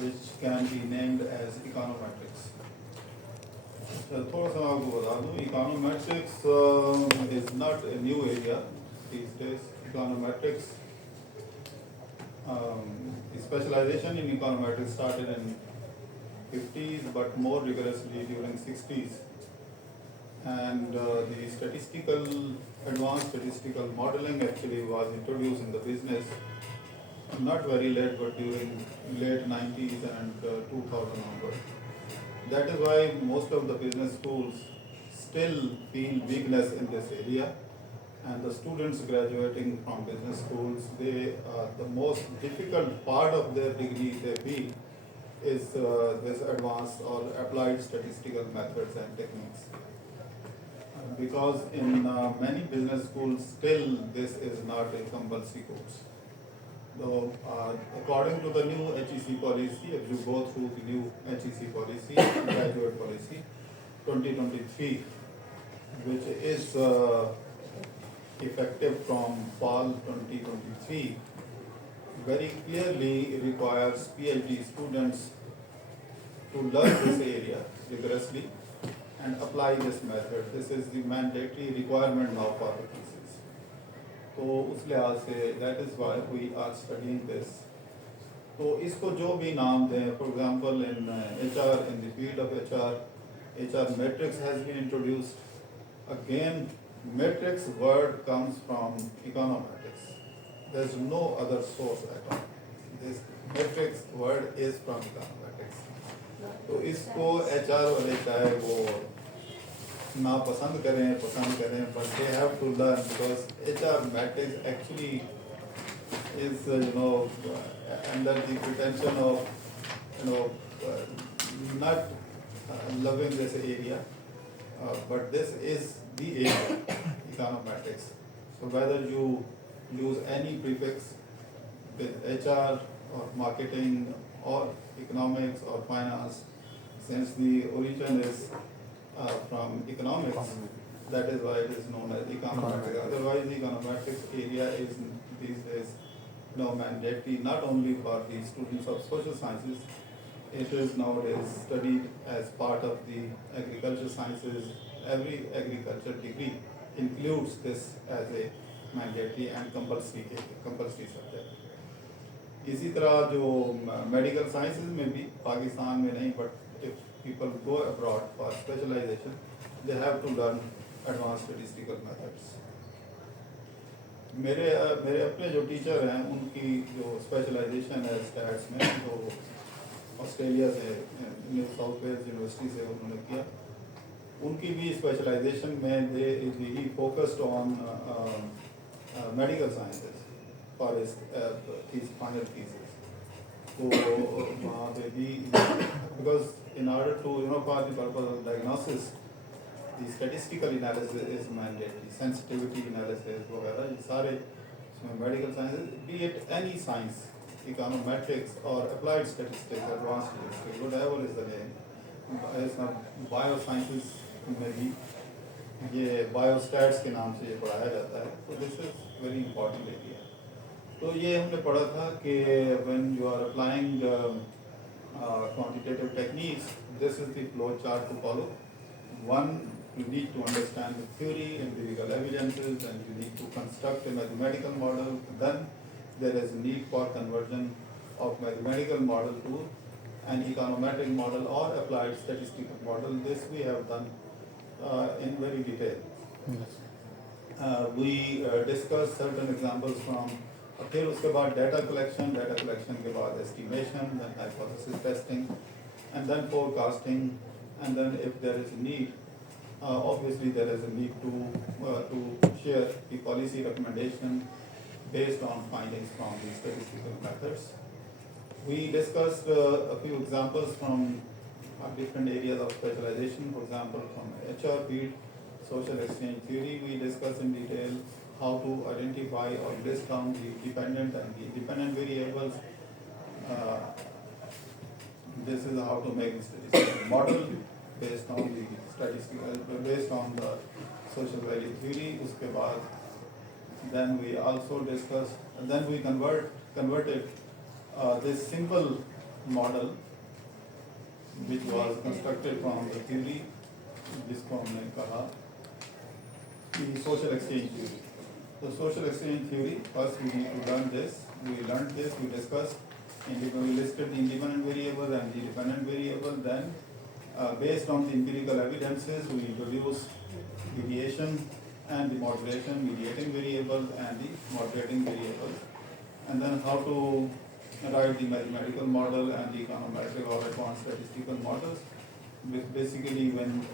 which can be named as econometrics. थोड़ा सा आपको बता दूँ, econometrics is not a new area these days. Econometrics, specialization in econometrics started in 50s, but more rigorously during 60s. And the advanced statistical modeling actually was introduced in the business not very late, but during late 90s and 2000 onward. That is why most of the business schools still feel weakness in this area, and the students graduating from business schools, the most difficult part of their degree they feel is this advanced or applied statistical methods and techniques. Because in many business schools, still this is not a compulsory course. So, according to the new HEC policy, if you go through the new HEC policy, graduate policy 2023, which is effective from fall 2023, very clearly requires PhD students to learn this area rigorously and apply this method. This is the mandatory requirement now for the thesis. तो उस लिहाज से that is why we are studying this. तो इसको जो भी नाम दें, for example in HR, in the field of HR matrix has been introduced. Again, matrix word comes from econometrics. There's no other source at all. This matrix word is from econometrics. तो इसको HR वाले चाहे वो ना पसंद करें, but they have to learn, because HR matrix actually is under the pretension of not loving this area, but this is the area, econometrics. So whether you use any prefix with HR or marketing or economics or finance, since the origin is from economics, that is why it is known as econometrics. Otherwise, the econometrics area is these days mandatory not only for the students of social sciences, it is nowadays studied as part of the agriculture sciences. Every agriculture degree includes this as a mandatory and compulsory subject. इसी तरह जो medical sciences में भी पाकिस्तान में नहीं, but if people go abroad for specialisation, they have to learn advance statistical methods. मेरे अपने जो टीचर हैं, उनकी जो स्पेशलाइजेशन है स्टैट्स में, जो ऑस्ट्रेलिया से न्यू साउथ वेल्स यूनिवर्सिटी से उन्होंने किया, उनकी भी स्पेशलाइजेशन में they focused on medical sciences for his final thesis. So because in order to for the purpose of diagnosis, the statistical analysis is mandatory, sensitivity analysis वगैरह ये सारे medical sciences, be it any science, econometrics or applied statistics, advanced statistics, whatever is the name, biosciences में भी ये biostats के नाम से ये पढ़ाया जाता है. So this is very important area. तो ये हमने पढ़ा था कि when you are applying quantitative techniques, this is the flow chart to follow. One, you need to understand the theory, empirical evidences, and you need to construct a mathematical model. Then there is need for conversion of mathematical model to an econometric model or applied statistical model. This we have done in very detail. Yes. We discussed certain examples from. फिर उसके बाद data collection के बाद estimation, then hypothesis testing, and then forecasting, and then if there is need, obviously there is a need to share the policy recommendation based on findings from the statistical methods. We discussed a few examples from different areas of specialization. For example, from HR field, social exchange theory, we discussed in detail how to identify or list down the dependent and the independent variables. This is how to make the statistical model based on the social value theory. उसके बाद then we also discussed, and then we converted this simple model which was constructed from the theory जिसको हमने कहा कि social exchange theory. The social exchange theory, first we need to learn this. We learned this, we discussed, we listed the independent variable and the dependent variable. Then based on the empirical evidences, we introduce mediation and the moderation, mediating variable and the moderating variable. And then how to write the mathematical model and the econometric or advanced statistical models. Basically, when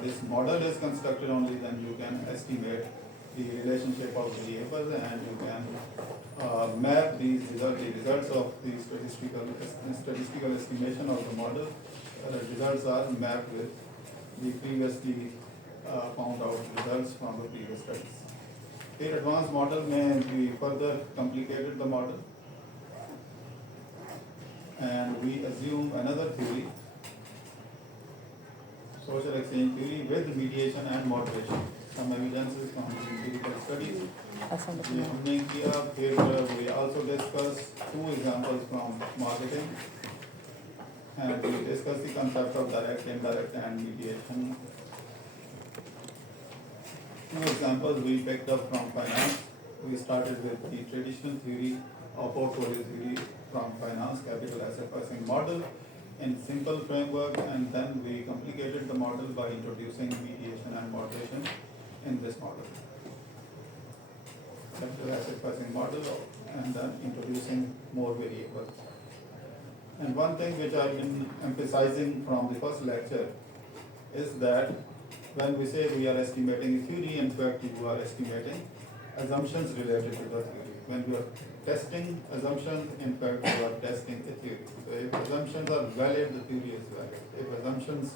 this model is constructed only, then you can estimate the relationship of variables and you can map these the results of the statistical estimation of the model. Results are mapped with the previously found out results from the previous studies. फिर advanced model में we further complicated the model and we assume another theory, social exchange theory with mediation and moderation. Some evidences from empirical studies. ये हमने किया. फिर we also discussed two examples from marketing and we discussed the concept of direct, indirect and mediation. Two examples we picked up from finance. We started with the traditional theory of portfolio theory from finance, capital asset pricing model in simple framework, and then we complicated the model by introducing mediation and moderation in this model. Capital asset pricing model and then introducing more variables. And one thing which I've been emphasizing from the first lecture is that when we say we are estimating a theory, in fact you are estimating assumptions related to the theory. When you are testing assumptions, in fact you are testing a theory. So if assumptions are valid, the theory is valid. If assumptions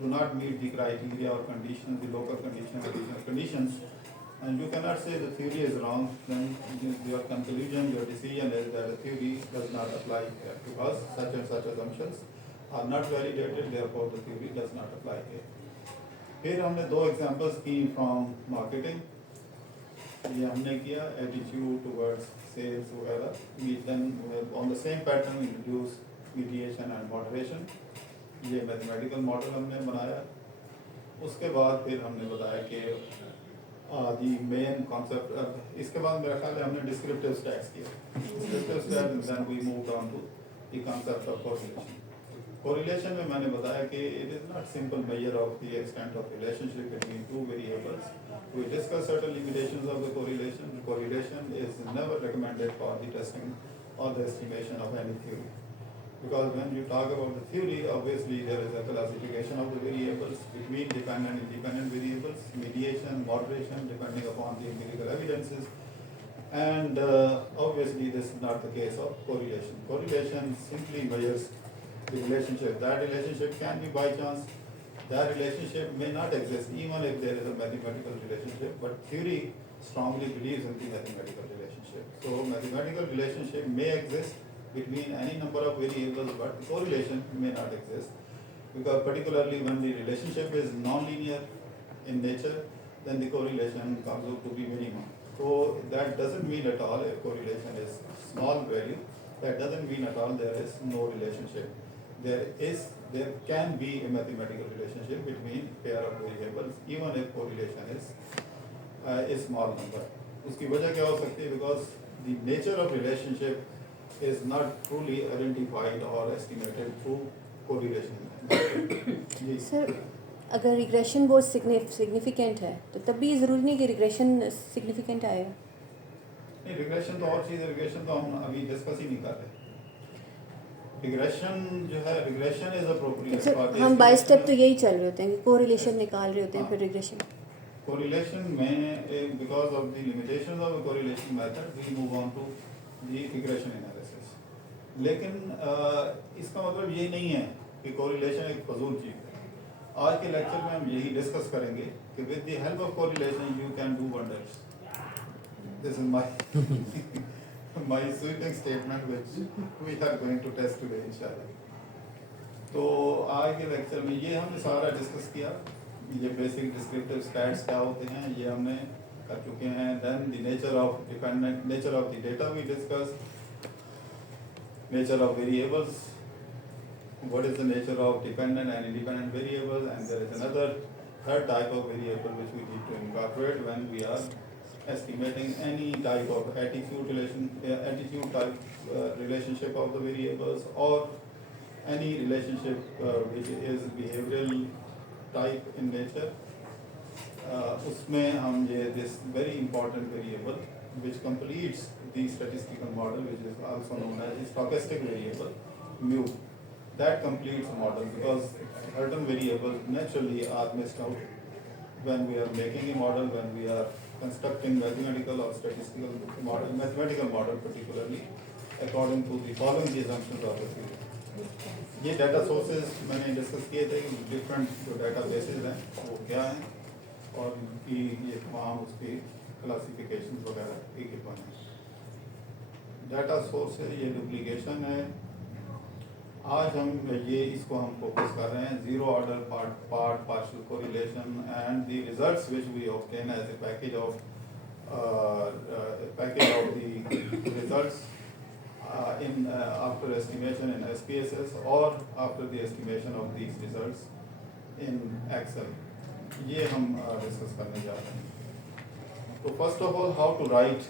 do not meet the criteria or conditions, the local conditions, regional conditions, and you cannot say the theory is wrong, then your conclusion, your decision is that the theory does not apply here because such and such assumptions are not validated, therefore the theory does not apply here. फिर हमने दो examples की from marketing. ये हमने किया attitude towards sales वगैरह. We then on the same pattern introduce mediation and moderation. ये mathematical model हमने बनाया. उसके बाद फिर हमने बताया कि दी मेन कॉन्सेप्ट. इसके बाद मेरा ख्याल है हमने डिस्क्रिप्टिव स्टैट्स किया. Descriptive stats then we moved on to the concept of correlation. Correlation में मैंने बताया कि it is not simple measure of the extent of relationship between two variables. We discuss certain limitations of the correlation. Correlation is never recommended for the testing or the estimation of any theory. Because when you talk about the theory, obviously there is a classification of the variables between dependent and independent variables, mediation, moderation, depending upon the empirical evidences. And obviously this is not the case of correlation. Correlation simply measures the relationship. That relationship can be by chance. That relationship may not exist even if there is a mathematical relationship, but theory strongly believes in the mathematical relationship. So mathematical relationship may exist between any number of variables, but correlation may not exist, because particularly when the relationship is non-linear in nature, then the correlation comes out to be minimum. So that doesn't mean at all if correlation is small value, that doesn't mean at all there is no relationship. There can be a mathematical relationship between pair of variables even if correlation is a small number. उसकी वजह क्या हो सकती है? Because the nature of relationship is not truly identified or estimated through correlation. Sir अगर regression बहुत significant है तो तब भी ज़रूरी नहीं कि रिग्रेशन सिग्निफिकेंट आएगा. नहीं, रिग्रेशन तो और चीज़ है. रिग्रेशन तो हम अभी डिस्कस ही नहीं कर रहे. रिग्रेशन जो है, रिग्रेशन इज अप्रोप्रिएट. हम बाय स्टेप तो यही चल रहे होते हैं कि कोरिलेशन निकाल रहे होते हैं, फिर रिग्रेशन. कोरिलेशन में because of the limitations of correlation method we move on to the regression analysis. लेकिन इसका मतलब ये नहीं है कि कोरिलेशन एक फजूल चीज़ है. आज के लेक्चर में हम यही डिस्कस करेंगे कि with the help of correlation you can do wonders. This is my my sweeping statement which we are going to test today inshallah. तो आज के लेक्चर में ये हमने सारा डिस्कस किया. ये बेसिक डिस्क्रिप्टिव स्टैट्स क्या होते हैं ये हमने कर चुके हैं. Then the nature of dependent, nature of the data we discuss. nature of variables, what is the nature of dependent and independent variables, and there is another third type of variable which we need to incorporate when we are estimating any type of attitude type relationship of the variables, or any relationship which is behavioral type in nature. उसमें हम ये this very important variable which completes the statistical model, which is also known as stochastic variable mu, that completes the model, because certain variables naturally are missed out when we are making a model, when we are constructing mathematical or statistical model, mathematical model particularly, according to the following the assumptions of the field. ये data sources मैंने discuss किए थे कि different जो data basis हैं वो क्या हैं, और उनकी ये तमाम उसकी क्लासिफिकेशन वगैरह एक बने. डाटा सोर्सेज ये डुप्लीकेशन है. आज हम ये इसको हम फोकस कर रहे हैं zero order partial correlation and the results which we obtain as a package of the results in after estimation in SPSS or after the estimation of these results in Excel. ये हम discuss करने जा रहे हैं. तो first of all, how to write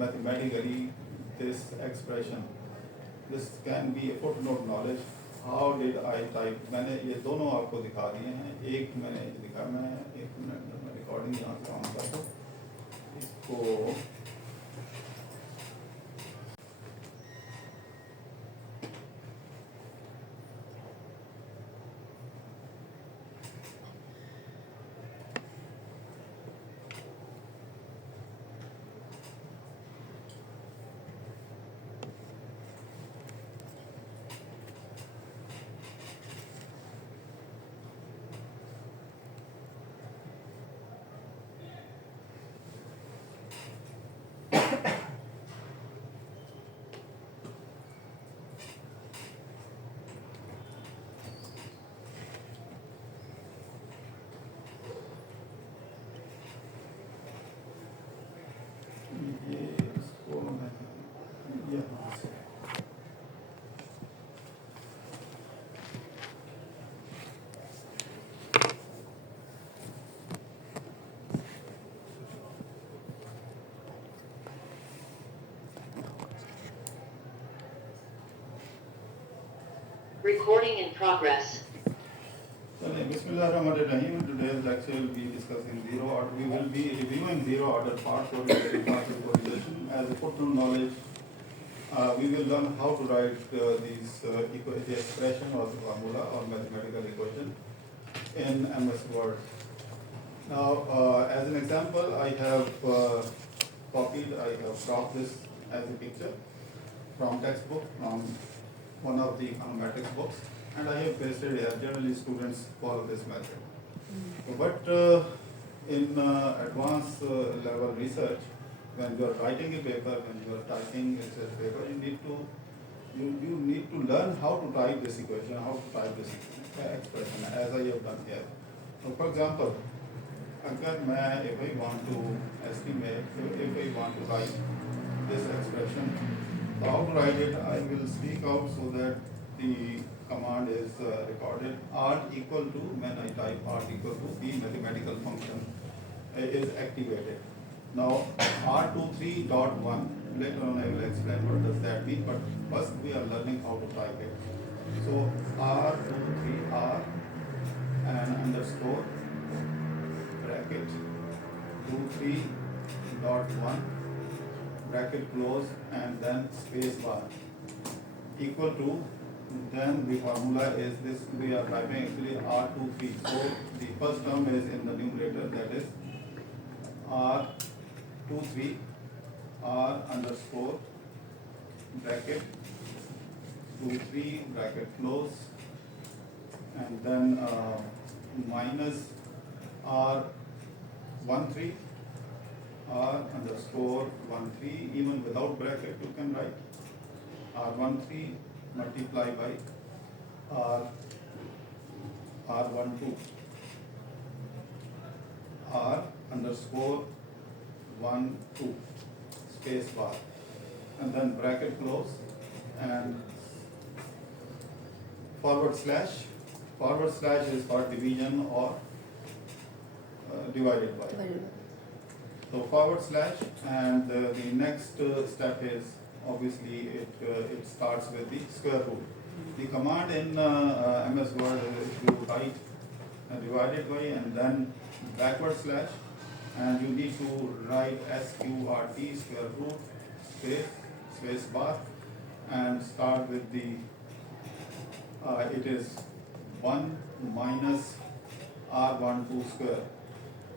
mathematically this expression. This can be a footnote knowledge. How did I type. मैंने ये दोनों आपको दिखा दिए हैं. एक मैंने दिखा, मैं एक मिनट में रिकॉर्डिंग यहाँ से ऑन कर दूँ इसको. Recording in progress. Bismillahirrahmanirrahim. Today's lecture will be discussing zero order. We will be reviewing zero order partial correlation as a footnote knowledge. We will learn how to write these the expression or the formula or mathematical equation in MS Word. Now, as an example, I have cropped this as a picture from textbook, from one of the econometrics books, and I have pasted here. Generally, students follow this method. But in advanced level research, when you are writing a paper, when you are typing a paper, you need to learn how to type this equation, how to type this expression, as I have done here. So, for example, if I want to estimate, if I want to write this expression, so how to write it, I will speak out so that the command is recorded. Art equal to, when I type art equal to, the mathematical function is activated. Now, R23.1, later on I will explain what does that mean, but first we are learning how to type it. So, R23R and underscore bracket 23.1 bracket close and then space bar equal to, then the formula is this. We are typing actually R23. So the first term is in the numerator, that is R23 R underscore bracket 23 bracket close and then minus R13 R underscore 13, even without bracket you can write R13 multiply by R12 R underscore 12 space bar and then bracket close and forward slash is for division or divided by. So forward slash, and the next step is obviously it starts with the square root. The command in MS Word is you write divided by and then backward slash, and you need to write SQRT square root space bar and start with the it is 1 minus R12 square.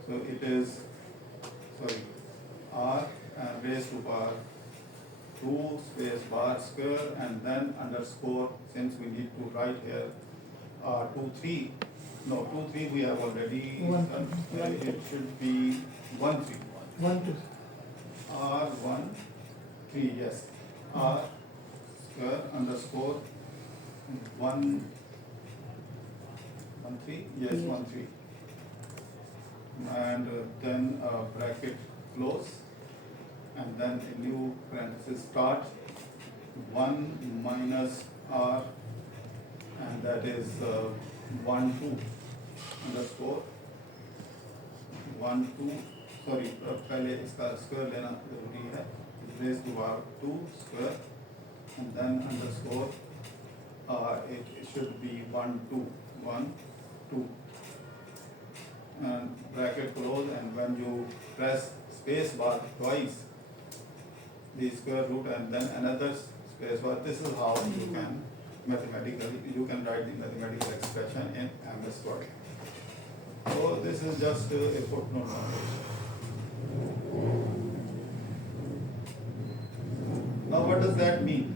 So it is R and raised to power 2 space bar square and then underscore, since we need to write here 2 3 we have already done. It should be 1 3 1 2 R 1 3, yes, R square underscore 1 3, yes, 1 3, and then bracket close, and then a new parenthesis start 1 minus R, and that is 1 2 underscore 1 2, sorry पहले इसका square लेना जरूरी है, raise to power 2 square and then underscore it should be 1 2 1 2 and bracket close, and when you press space bar twice the square root and then another space bar, this is how you can write the mathematical expression in MS Word. So this is just a footnote knowledge. Now what does that mean?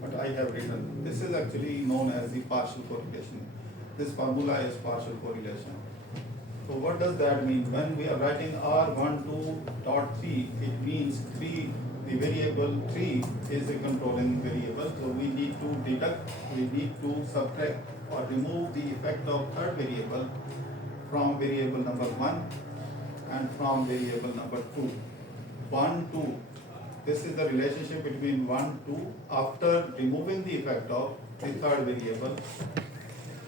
What I have written, this is actually known as the partial correlation. This formula is partial correlation. So what does that mean? When we are writing R12.3, it means 3, the variable 3 is a controlling variable. So we need to deduct, we need to subtract or remove the effect of third variable from variable number 1 and from variable number 2. 1, 2. This is the relationship between 1, 2 after removing the effect of the third variable,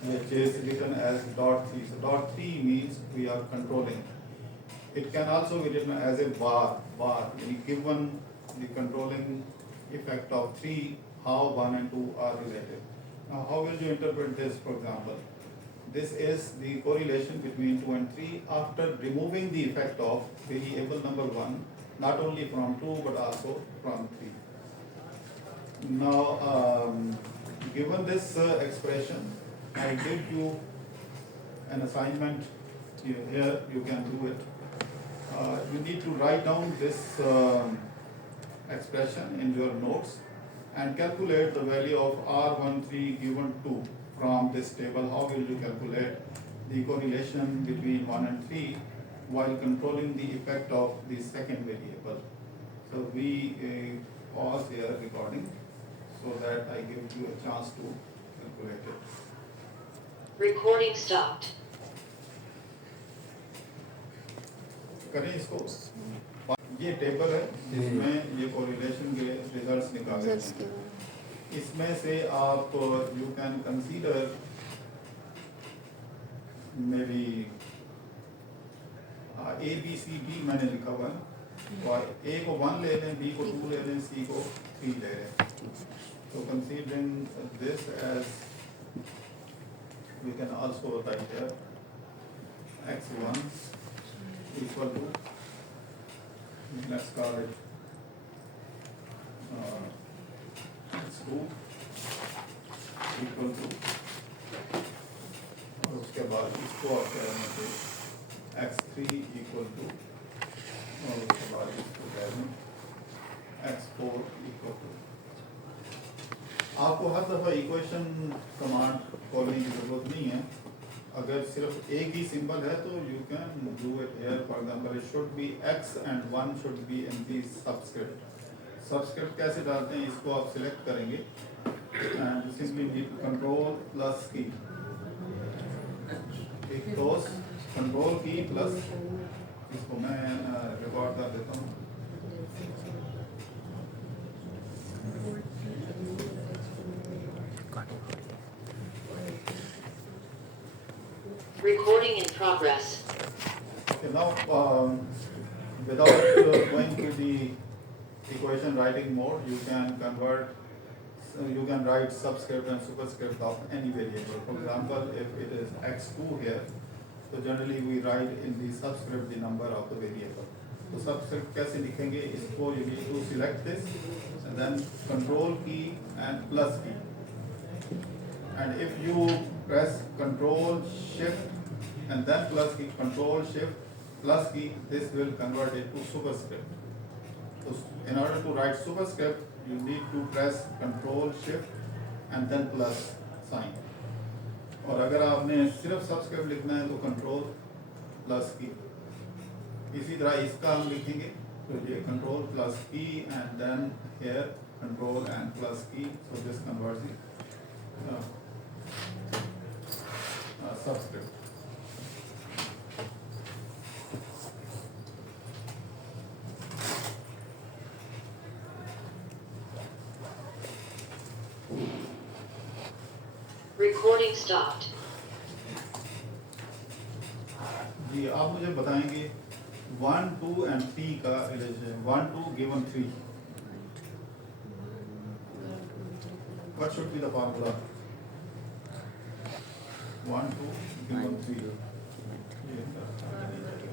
which is written as dot 3. So dot 3 means we are controlling. It can also be written as a bar. Given the controlling effect of 3, how 1 and 2 are related. Now how will you interpret this, for example? This is the correlation between 2 and 3 after removing the effect of variable number 1, not only from 2 but also from 3. Now, given this expression, I give you an assignment here, you can do it. You need to write down this expression in your notes and calculate the value of R13 given 2 from this table. How will you calculate the correlation between 1 and 3 while controlling the effect of the second variable? So we pause here recording so that I give you a chance to calculate it. Recording stopped. करें इसको, ये table है जिसमें ये correlation के results निकाले हैं. इसमें से आप you can consider maybe A B C D मैंने लिखा हुआ है, तो ए को 1 ले लें, बी को 2 ले लें, सी को 3 ले लें. तो considering this as we can also write here x1 equal to, let's call it x2 equal to, और उसके बाद इसको आप कह रहे हैं x3 equal to, और उसके बाद इसको कह रहे हैं x4 equal to. आपको हर दफ़ा इक्वेशन कमांड खोलने की ज़रूरत नहीं है. अगर सिर्फ एक ही सिंबल है तो you can do it here. For example it should be x and 1 should be in the subscript. Subscript कैसे डालते हैं, इसको आप सिलेक्ट करेंगे and simply need control plus की, कंट्रोल की प्लस, इसको मैं रिकॉर्ड कर देता हूँ. Recording in progress. Okay, now, without going to the equation writing mode, you can convert, you can write subscript and superscript of any variable. For example, if it is x2 here, so generally we write in the subscript the number of the variable. तो subscript कैसे लिखेंगे इसको, you need to select this and then control key and plus key. And if you press control shift and then plus key, control shift plus key, this will convert it to superscript. So in order to write superscript, you need to press control shift and then plus sign. और अगर आपने सिर्फ subscript लिखना है तो control plus की. इसी तरह इसका हम लिखेंगे तो ये control plus key and then here control and plus key, so this converts subscript. Recording stopped. जी आप मुझे बताएंगे 1 2 एंड 3 का relation. 1 2 given 3, what should be the formula? 1 2 given 3.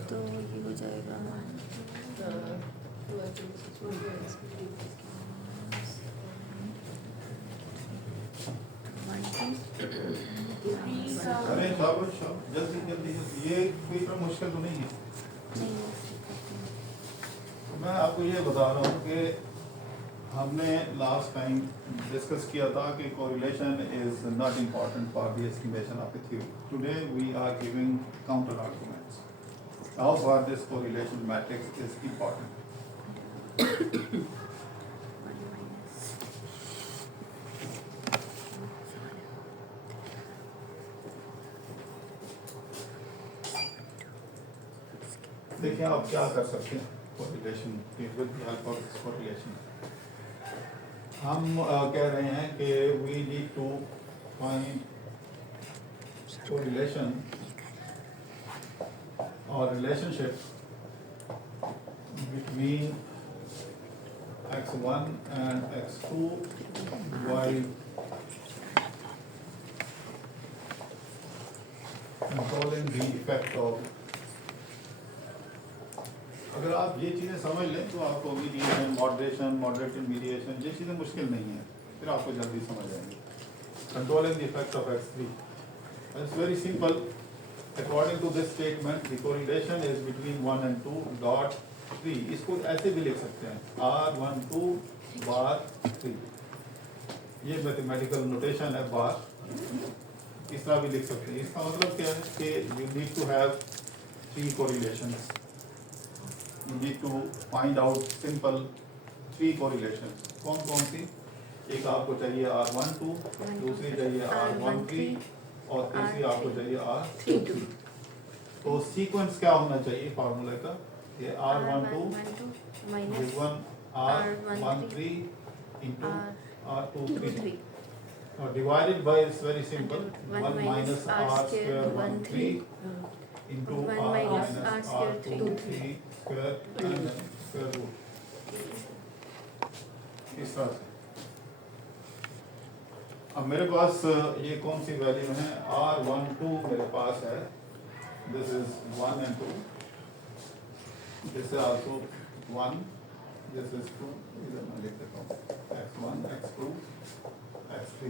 तो ये हो जाएगा अरे शाबाश जल्दी जल्दी, ये कोई इतना मुश्किल तो नहीं है. मैं आपको ये बता रहा हूँ कि हमने लास्ट टाइम डिस्कस किया था कि correlation is not important for the estimation of the theory. Today we are giving counter arguments. How far this correlation matrix is important. देखिए आप क्या कर सकते हैं correlation with the help of this correlation. हम कह रहे हैं कि we need to find correlation और relationship between x1 and x2 while controlling the effect of. अगर आप ये चीज़ें समझ लें तो आपको मीडिएशन, मॉडरेशन, मॉडरेटेड मीडिएशन, ये चीज़ें मुश्किल नहीं है, फिर आपको जल्दी समझ आएंगे. Controlling the effect of x3, it's very simple. According to this statement the correlation is between 1 and 2 dot 3. इसको ऐसे भी लिख सकते हैं R12 बार 3. ये मैथमेटिकल नोटेशन है बार. इस तरह भी लिख सकते हैं. इसका मतलब क्या है कि you need to have 3 correlations. You need to find out simple 3 correlations. कौन कौन सी? एक आपको चाहिए R12, दूसरी चाहिए R13 और तीसरी आपको चाहिए R32. तो सीक्वेंस क्या होना चाहिए फार्मूले का? ये R12 given R13 into R23 और divided by it's very simple 1 minus R square 13 into R minus R23 square and square root. इस तरह से. अब मेरे पास ये कौन सी वैल्यू है? R12 मेरे पास है. This is 1 and 2. This is also 1. This is 2. इधर मैं लिख देता हूँ. x1, x2, x3.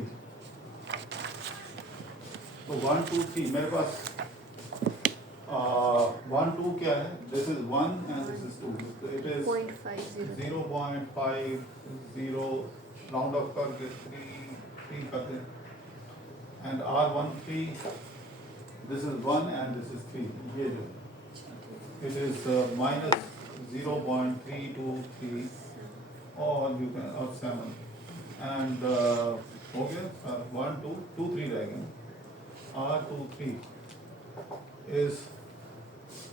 तो 1 2 3 मेरे पास 1 2 क्या है? This is 1 and this is 2. So it is 0.50 round off करके 3 करते हैं. And R13 this is 1 and this is 3. ये जो it is minus 0.323 or you can or 7 and हो गया 1 2 2 3 रह गए. R23 is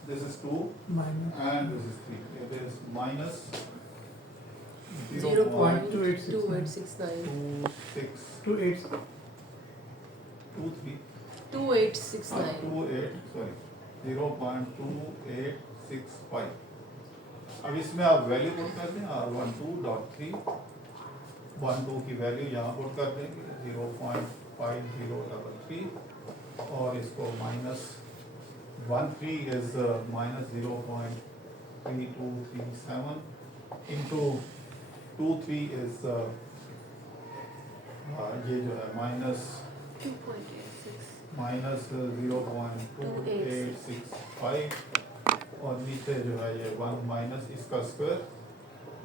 this is 2 and this is 3. It is minus 0.2869. 26 28. 23 2869 0.2865। अब इसमें आप वैल्यू पुट कर दें R12.312 की वैल्यू यहाँ पुट कर देंगे 0.5033 और इसको minus 13 is minus 0.3237 into 23 is ये जो है माइनस 0.2865 और नीचे जो है ये 1 माइनस इसका स्क्वायर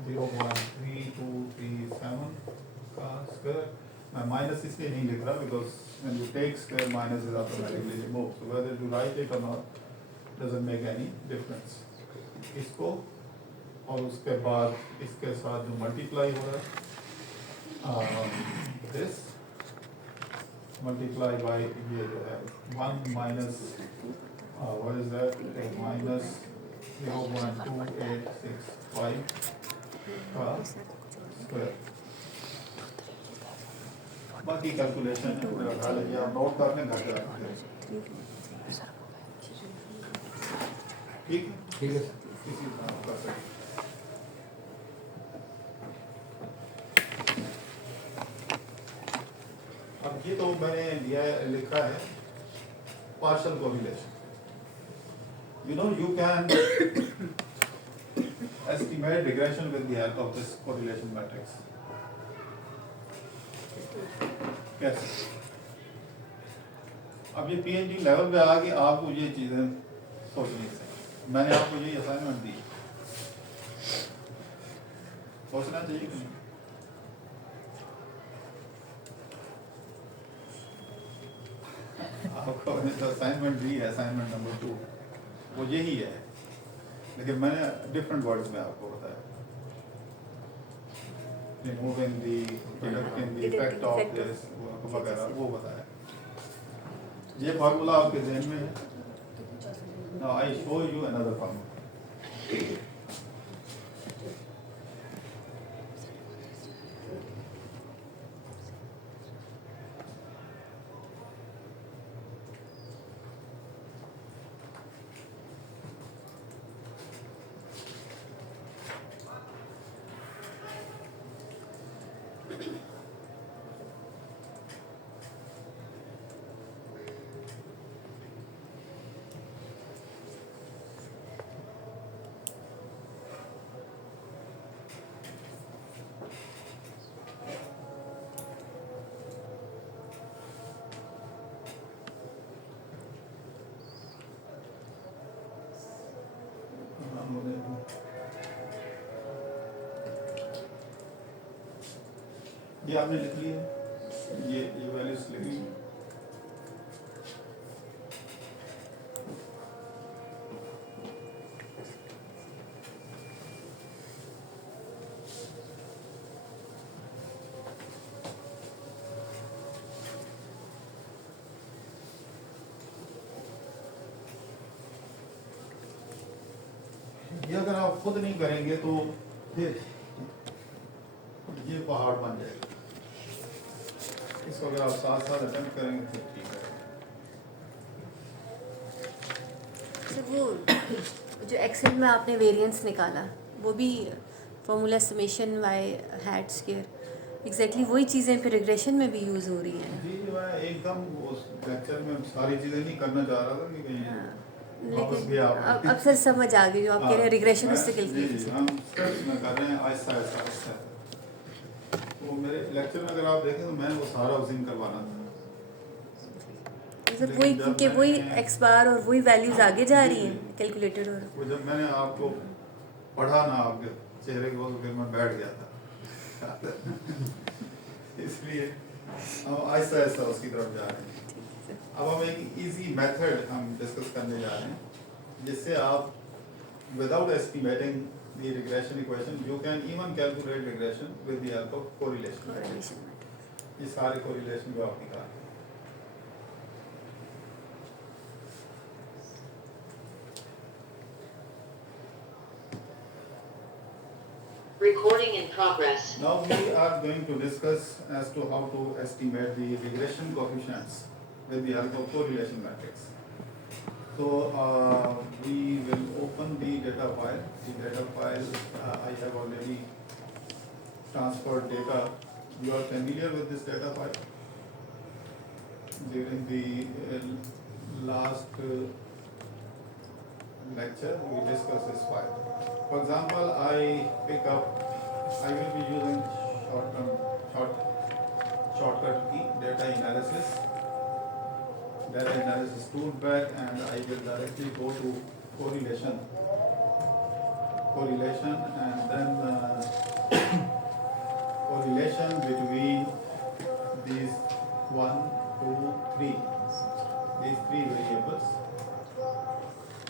0.3237 का स्क्वायर। मैं माइनस इसलिए नहीं लिख रहा because when you take square minus is automatically removed, so whether you write it or not doesn't make any difference। इसको और उसके बाद इसके साथ जो मल्टीप्लाई हो रहा है this multiply by ये जो है 1 minus what is that minus 0.2865 का square। बाकी कैलकुलेशन उठा लीजिए आप नोट कर लें घर जाकर ठीक ठीक है इसी तरह आप कर सकते हैं। अब ये तो मैंने लिखा है partial correlation। You know you can estimate regression with the help of this correlation matrix। कैसे? अब ये PhD लेवल पे आके आपको ये चीजें सोचनी चाहिए। मैंने आपको ये असाइनमेंट दी, सोचना चाहिए कि नहीं? आपको मैंने जो असाइनमेंट दी है असाइनमेंट नंबर 2 वो यही है, लेकिन मैंने डिफरेंट वर्ड्स में आपको बताया। Removing the deducting the effect of this वगैरह वो बताया। ये फार्मूला आपके ज़हन में है। Now I show you another formula. ये आपने लिख लिया, ये वैल्यूज लिख ली। ये अगर आप खुद नहीं करेंगे तो फिर ये पहाड़ बन जाएगा। इसको अगर आप साथ साथ अटेम्प्ट करेंगे तो ठीक है। तो वो जो एक्सेल में आपने वेरिएंस निकाला वो भी formula summation Y hat square exactly वही चीज़ें फिर रिग्रेशन में भी यूज़ हो रही हैं। जी मैं एकदम उस लेक्चर में सारी चीज़ें नहीं करना चाह रहा था कि कहीं वापस लेकिन गया अब सर समझ आ गई जो आप कह रहे हैं रिग्रेशन उससे जी कैलकुलेट। हम स्टेप्स में कर रहे हैं आहिस्ता आहिस्ता आहिस्ता। तो मेरे लेक्चर में अगर आप देखें तो मैंने वो सारा उसी में करवाना था। मतलब वही क्योंकि वही एक्स बार और वही वैल्यूज आगे जा रही हैं कैलकुलेटेड और वो जब मैंने आपको पढ़ा ना आपके चेहरे को तो फिर मैं बैठ गया था इसलिए हम आहिस्ता आहिस्ता उसकी तरफ जा रहे हैं। अब हम एक इजी मेथड हम डिस्कस करने जा रहे हैं जिससे आप without estimating the regression equation you can even calculate regression with the help of correlation। ये सारे correlation जो आप निकाल रहे हैं। Recording in progress. Now we are going to discuss as to how to estimate the regression coefficients with the help of correlation matrix. So we will open the data file. The data file I have already transferred data. You are familiar with this data file? During the last lecture, we discussed this file. For example, I will be using shortcut key, data analysis toolbar, and I will directly go to correlation, and then correlation between these 1, 2, 3, these three variables.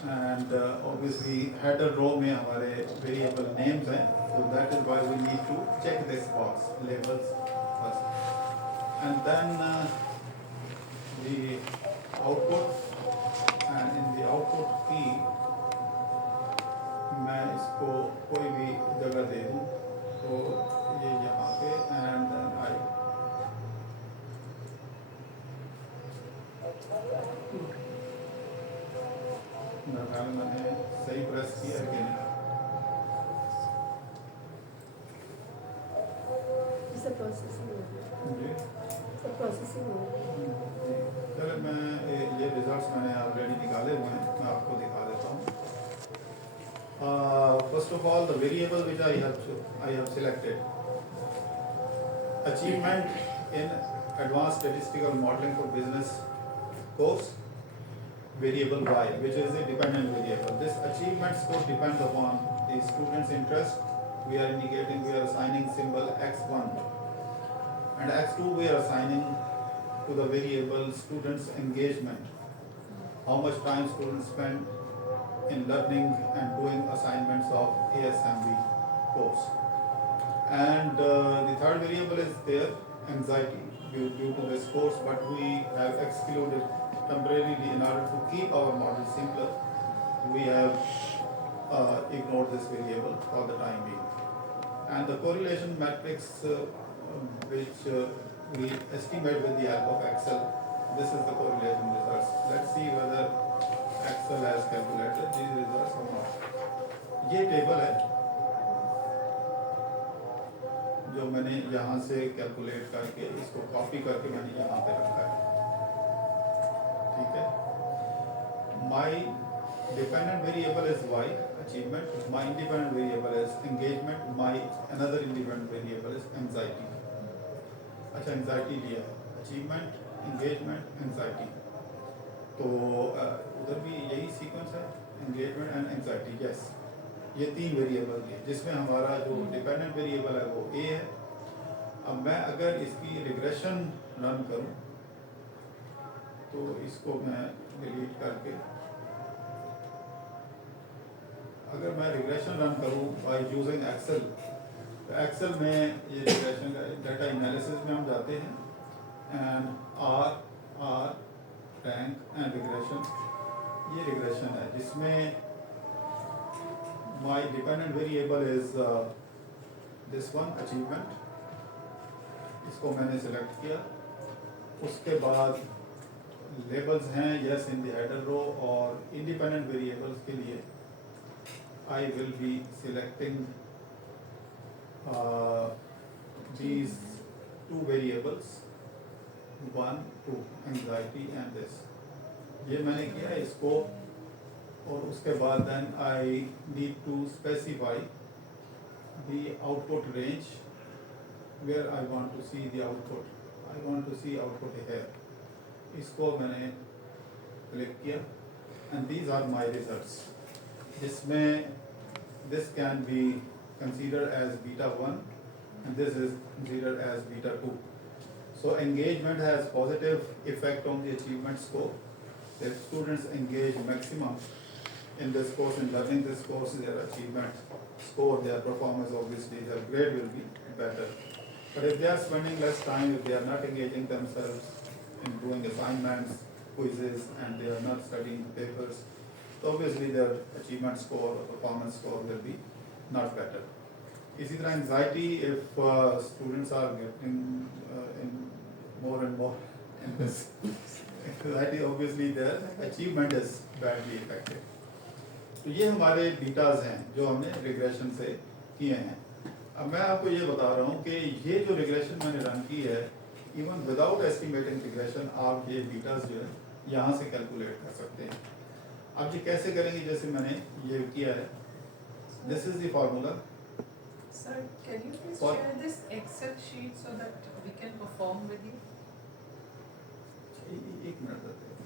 And obviously header row में हमारे variable names हैं, so that is why we need to check this box labels first, and then the output, and in the output key मैं इसको कोई भी जगह दे दूँ, तो ये यहाँ पे, and then मैंने सही प्रेस किया कि नहीं? चलो मैं ये रिजल्ट्स मैंने ऑलरेडी निकाले हुए हैं, मैं आपको दिखा देता हूँ. First of all, the variable which I have selected, achievement in advanced statistical modeling for business course, variable y, which is a dependent variable. This achievement score depends upon the student's interest. We are assigning symbol x1, and x2 we are assigning to the variable student's engagement. How much time students spend in learning and doing assignments of ASMB course. And the third variable is their anxiety due to this course, but we have excluded temporarily in order to keep our model simpler. We have ignored this variable for the time being. And the correlation matrix which we estimate with the help of Excel, this is the correlation results. Let's see whether Excel has calculated these results or not. ये table है जो मैंने यहाँ से calculate करके इसको copy करके मैंने यहाँ पे रखा है. ठीक है. My dependent variable is y, achievement. My independent variable is engagement. My another independent variable is anxiety. अच्छा, anxiety लिया है. Achievement, engagement, anxiety. तो उधर भी यही सीक्वेंस है, engagement and anxiety. Yes. ये तीन वेरिएबल है जिसमें हमारा जो डिपेंडेंट वेरिएबल है वो a है. अब मैं अगर इसकी रिग्रेशन रन करूं तो इसको मैं डिलीट करके, अगर मैं रिग्रेशन रन करूं बाय यूजिंग एक्सेल, तो एक्सेल में ये रिग्रेशन डाटा एनालिसिस में हम जाते हैं, and R rank and regression, ये रिग्रेशन है जिसमें my dependent variable is this one, achievement. इसको मैंने सेलेक्ट किया. उसके बाद लेबल्स हैं yes in the header row, और independent variables के लिए I will be selecting these two variables, 1, 2, anxiety and this. ये मैंने किया इसको, और उसके बाद then I need to specify the output range where I want to see the output. I want to see output here. इसको मैंने click किया, and these are my results. जिसमें this can be considered as beta 1 and this is considered as beta 2. So engagement has positive effect on the achievement score. If students engage maximum in this course, in learning this course, their achievement score, their performance, obviously their grade will be better. But if they are spending less time, if they are not engaging themselves in doing assignments, quizzes, and they are not studying papers, so obviously their achievement score or performance score will be not better. इसी तरह anxiety, if students are getting in more and more in this that is obviously their achievement is badly affected. तो ये हमारे betas हैं जो हमने regression से किए हैं. अब मैं आपको ये बता रहा हूँ कि ये जो रिग्रेशन मैंने रन की है, इवन विदाउट एस्टिमेटिंग रिग्रेशन आप ये बीटाज जो है यहाँ से कैलकुलेट कर सकते हैं. आप ये कैसे करेंगे, जैसे मैंने ये किया है. This is the formula. Sir, can you please What? share this Excel sheet so that we can perform with you? एक मिनट देते हैं.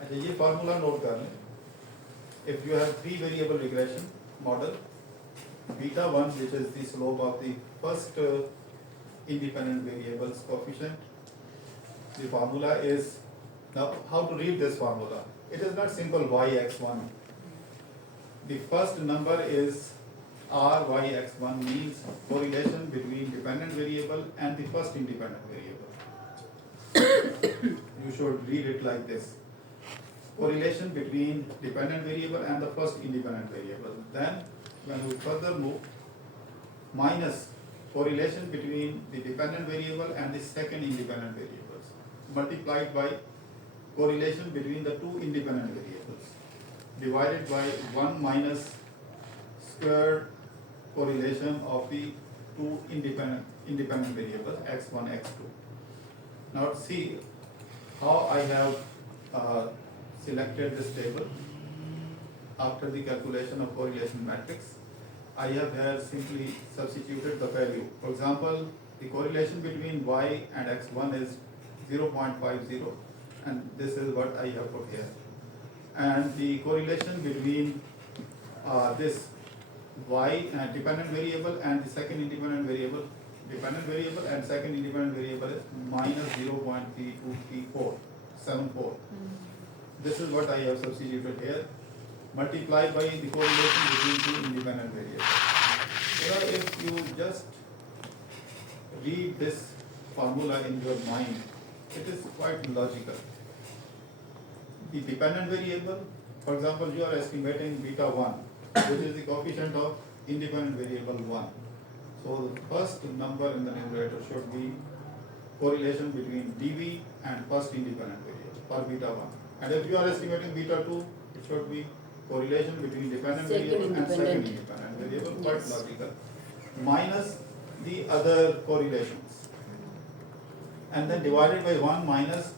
अच्छा, ये फार्मूला नोट कर लें. If you have three variable regression model, beta 1, which is the slope of the first independent variables coefficient, the formula is, now how to read this formula? It is not simple yx1. The first number is ryx1, means correlation between dependent variable and the first independent variable. You should read it like this. Correlation between dependent variable and the first independent variable. Then when we further move, minus correlation between the dependent variable and the second independent variables, multiplied by correlation between the two independent variables, divided by 1 minus square correlation of the two independent variables, x1, x2. Now see how I have selected this table. After the calculation of correlation matrix, I have here simply substituted the value. For example, the correlation between y and x1 is 0.50, and this is what I have put here. And the correlation between this y dependent variable and the second independent variable, and second independent variable is minus 0.323474. This is what I have substituted here, multiplied by the correlation between two independent variables. If you just read this formula in your mind, it is quite logical. The dependent variable, for example, you are estimating beta 1, which is the coefficient of independent variable 1. So the first number in the numerator should be correlation between dv and first independent variable for beta 1. And if you are estimating beta 2, it should be correlation between dependent variable and second independent variable, quite logical, minus the other correlations, and then divided by 1 minus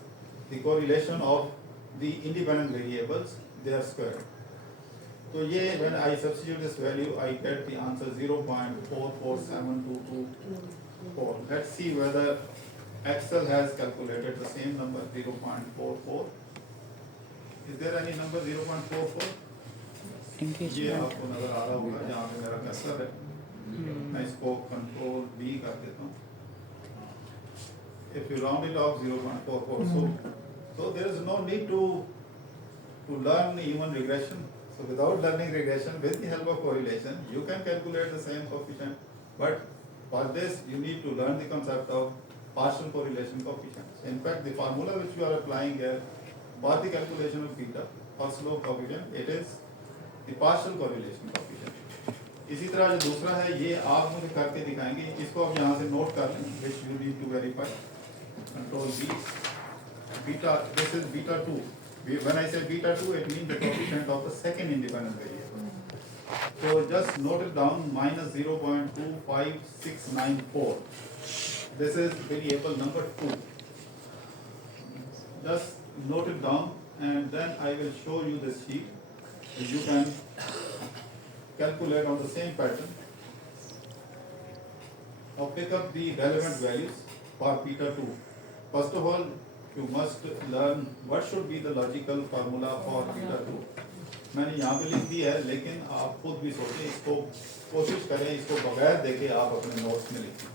the correlation of the independent variables, their square. So yeah, when I substitute this value, I get the answer 0.447224. Let's see whether Excel has calculated the same number, 0.44. Is there any number 0.44? ये आपको नजर आ रहा होगा जहाँ पे मेरा cursor है. मैं इसको कंट्रोल B कर देता हूँ. If you round it off, 0.44. So there is no need to learn even regression. So without learning regression, with the help of correlation, you can calculate the same coefficient. But for this, you need to learn the concept of partial correlation coefficients. In fact, the formula which you are applying here for the calculation of beta or slope coefficient, it is the partial correlation coefficient. इसी तरह जो दूसरा है, ये आप मुझे करके दिखाएंगे. इसको आप यहाँ से नोट कर लें, which you need to verify. Control B. Beta. This is beta 2. When I say beta 2, it means the coefficient of the second independent variable. So just note it down, minus 0.25694. This is variable number 2. Just note it down, and then I will show you this sheet. You can calculate on the same pattern. Now pick up the relevant values for beta 2. First of all, you must learn what should be the logical formula for beta 2. मैंने यहाँ पे लिख दी है, लेकिन आप खुद भी सोचें, इसको कोशिश करें, इसको बगैर देखे आप अपने नोट्स में लिखें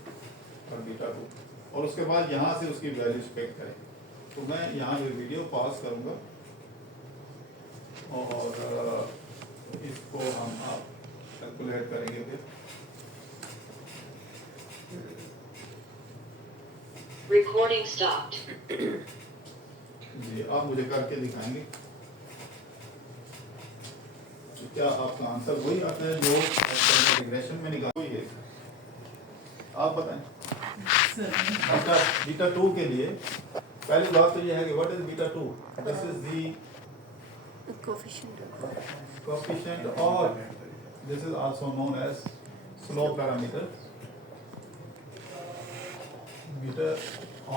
और बीटा 2, और उसके बाद यहाँ से उसकी वैल्यूज पिक करें. तो मैं यहाँ ये वीडियो पॉज करूँगा और इसको हम आप कैलकुलेट करेंगे फिर. Recording stopped. जी, आप मुझे करके दिखाएंगे. क्या आपका आंसर वही आता है जो रिग्रेशन में निकाला हुई है? आप बताएं. बीटा 2 के लिए पहली बात तो ये है कि what is beta 2? This is the coefficient coefficient, or this is also known as slope parameter, beta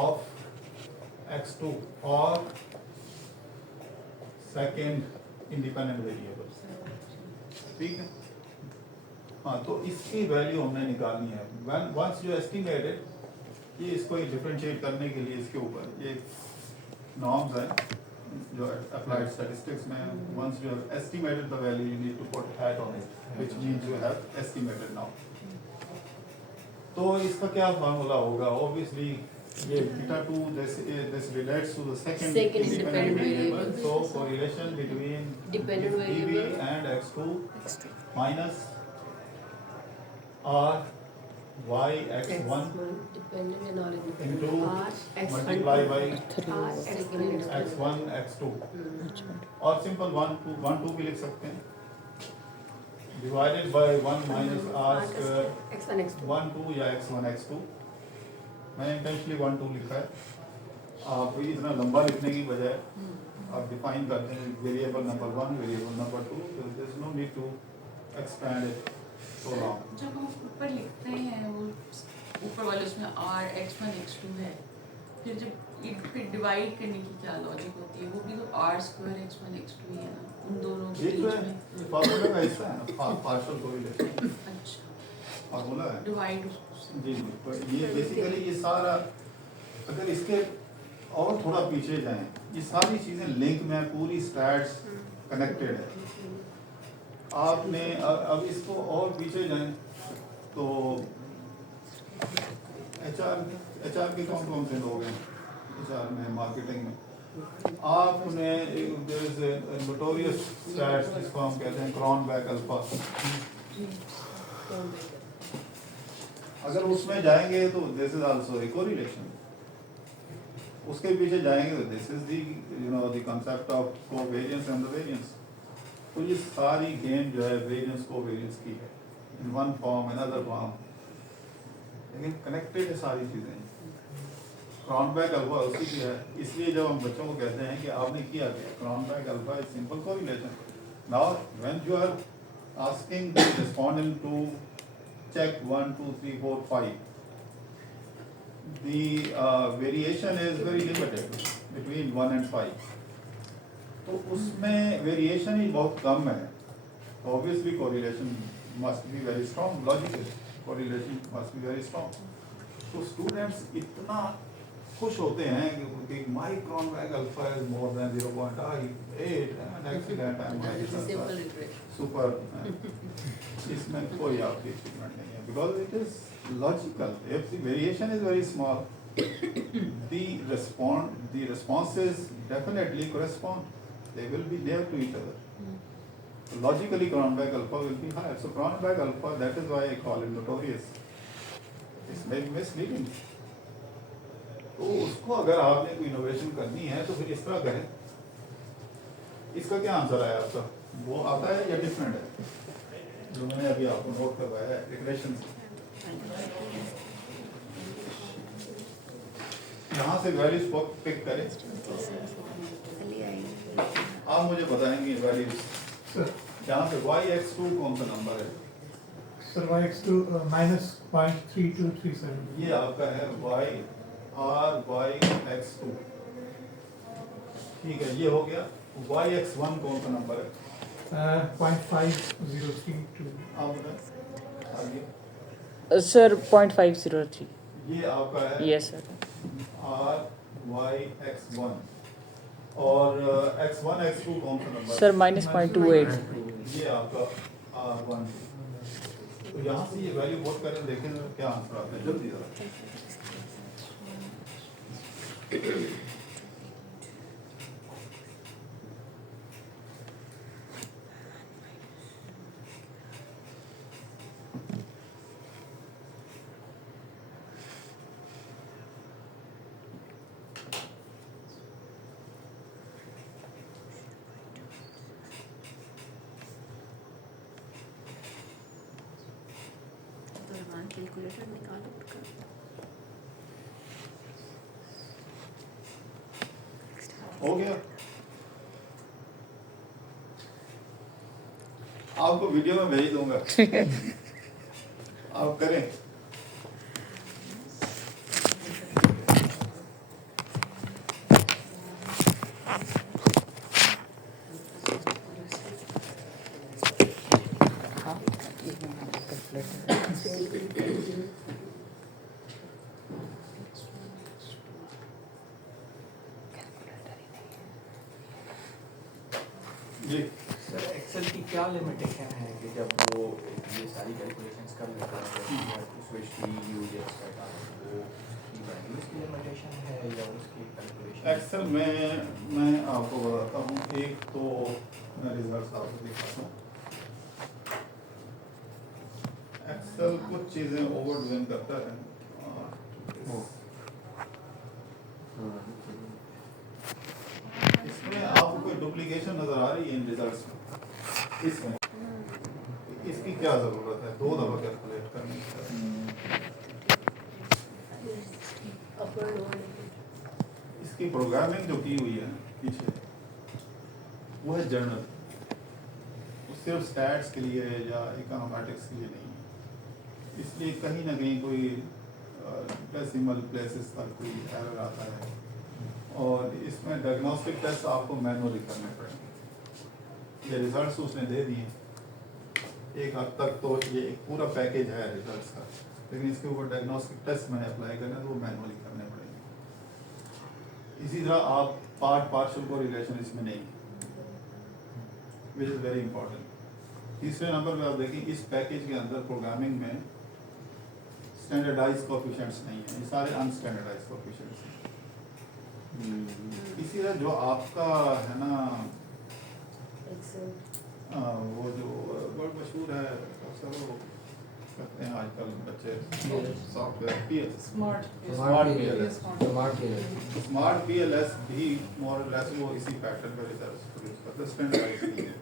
of x2 or second independent variable. ठीक है, हाँ, तो इसकी वैल्यू हमने निकालनी है. वंस यू एस्टिमेटेड, ये इसको डिफरेंशिएट करने के लिए इसके ऊपर ये नॉर्म्स हैं जो अप्लाइड स्टैटिस्टिक्स में. Once you have estimated the value, you need to put hat on it, which means you have estimated now. तो इसका क्या फार्मूला होगा? ऑब्वियसली ये beta 2, this relates to the second independent variable. So correlation between Dependent dv variable. and x2 minus r y x1 dependent and all into R x multiply by R second x1 x2, और simple 1 2 भी लिख सकते हैं, divided by 1 minus r square x1 x2 1 2 या x1 x2. मैंने intentionally 1 2 लिखा है. आप इतना लंबा लिखने की बजाय आप डिफाइन करते हैं variable number 1, variable number 2, so there is no need to expand it so long. जब हम ऊपर लिखते हैं वो ऊपर वाले उसमें r x1 x2 है, फिर जब फिर डिवाइड करने की क्या लॉजिक होती है? वो भी तो r स्क्वायर x1 x2 ही है ना, उन दोनों के ये जो बीच है में. ये फार्मूला का हिस्सा है ना, पार्शियल कोरिलेशन अच्छा, फार्मूला है. डिवाइड जी जी, तो ये बेसिकली ये सारा, अगर इसके और थोड़ा पीछे जाएं, ये सारी चीज़ें लिंक में पूरी स्टैट्स कनेक्टेड है. आपने अब इसको और पीछे जाएं तो एचआर के कौन कौन से लोग हैं एचआर में, मार्केटिंग में? आपने नोटोरियस स्टैट्स जिसको हम कहते हैं क्रॉनबैक अल्फा, अगर उसमें जाएंगे तो this is also a correlation. उसके पीछे जाएंगे तो this is the concept of covariance and the variance. तो ये सारी गेम जो है वेरिएंस कोवेरिएंस की है, in one form another form, लेकिन कनेक्टेड है सारी चीजें. क्रॉनबैक अल्फा उसी की है. इसलिए जब हम बच्चों को कहते हैं कि आपने किया क्या, Cronbach alpha is simple correlation. Now when you are asking the respondent to check 1 2 3 4 5, the variation is very limited between 1 and 5. तो उसमें वेरिएशन ही बहुत कम है. Obviously correlation must be very strong, logical correlation must be very strong. तो students इतना खुश होते हैं कि my Cronbach alpha is more than 0.8 and excellent and simple regression. super. इसमें कोई आपकी अचीवमेंट नहीं है, because it is logical. If the variation is very small, the responses definitely correspond, they will be near to each other. Logically Cronbach alpha will be higher. So Cronbach alpha, that is why I call it notorious. It's maybe misleading. तो उसको अगर आपने कोई innovation करनी है तो फिर इस तरह करें. इसका क्या आंसर आया आपका? वो आता है या डिफरेंट है जो मैंने अभी आपको नोट करवाया है रिग्रेशन से? यहाँ से वैल्यूज को पिक करें. आप मुझे बताएंगे वैल्यूज. सर यहाँ से y(x2) कौन सा नंबर है? Sir y(x2) minus 0.3237. ये आपका है y(x2). ठीक है, ये हो गया. y(x1) कौन सा नंबर है? 0.5032. आप बताएं आगे. सर 0.503. ये आपका है यस सर. y(x1) और x1 x2 कौन सा नंबर है? सर -0.28. ये आपका r1. तो यहाँ से ये वैल्यू वोट करें, देखें क्या आंसर आता है. जल्दी जरा. कैलकुलेटर निकालो उसका. हो गया? आपको वीडियो में भेज दूंगा, आप करें। जी सर एक्सेल की क्या लिमिटेशन है कि जब वो ये सारी कैलकुलेशंस कर लेता है स्विच टी यूज एक्सेट्रा, वो उसकी वैल्यूज की लिमिटेशन है या उसकी कैलकुलेशन? एक्सेल में मैं आपको बताता हूँ, एक तो मैं रिजल्ट आपको दिखाता हूँ। एक्सेल कुछ चीज़ें ओवर डूइंग करता है। इसमें आपको कोई डुप्लीकेशन नजर आ रही है इन रिजल्ट्स में? इसमें इसकी क्या ज़रूरत है 2 दफ़ा कैलकुलेट करने की? अपर लोअर इसकी प्रोग्रामिंग जो की हुई है पीछे, वो है जर्नल, वो सिर्फ स्टैट्स के लिए है या इकोनॉमेटिक्स के लिए नहीं है। इसलिए कहीं ना कहीं कोई डेसिमल प्लेसेस तक कोई एरर आता है, और इसमें डायग्नोस्टिक टेस्ट आपको मैनुअली करने पड़ेंगे। ये रिजल्ट्स उसने दे दिए, एक हद तक तो ये एक पूरा पैकेज है रिजल्ट्स का, लेकिन इसके ऊपर डायग्नोस्टिक टेस्ट मैंने अप्लाई करना है तो वो मैनुअली करने पड़ेंगे। इसी तरह आप पार्शियल कोरिलेशन इसमें नहीं, विच इज़ वेरी इंपॉर्टेंट। तीसरे नंबर पे आप देखिए, इस पैकेज के अंदर प्रोग्रामिंग में स्टैंडर्डाइज कोएफिशिएंट्स नहीं है, ये सारे अनस्टैंडर्डाइज कोएफिशिएंट्स हैं। इसी तरह जो आपका है ना एक्सेल वो जो बहुत मशहूर है, अक्सर वो करते हैं आजकल बच्चे सॉफ्टवेयर पीएस, स्मार्ट पीएलएस भी मोर और लेस वो इसी पैटर्न पर रिजल्ट्स प्रोड्यूस करता है, स्टैंडर्डाइज नहीं है।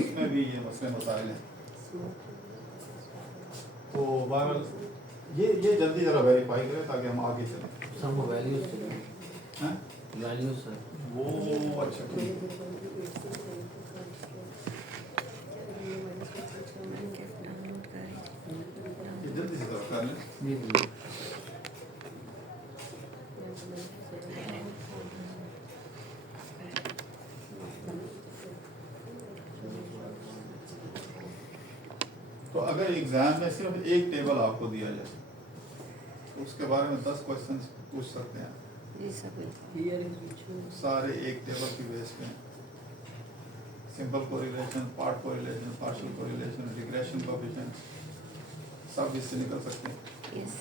उसमें भी ये मसले मसाइल हैं। तो बहरहाल ये जल्दी ज़रा वेरीफाई करें ताकि हम आगे चलें। सर वो वैल्यूज हैं? वैल्यूज सर वो अच्छा ठीक है। ये जल्दी से ज़रा कर लें। तो अगर एग्जाम में सिर्फ एक टेबल आपको दिया जाए तो उसके बारे में 10 क्वेश्चन पूछ सकते हैं, जी सब बिल्कुल। सारे एक टेबल की बेस पे। Simple correlation, part correlation, partial correlation, regression coefficient, सब इससे निकल सकते हैं। यस।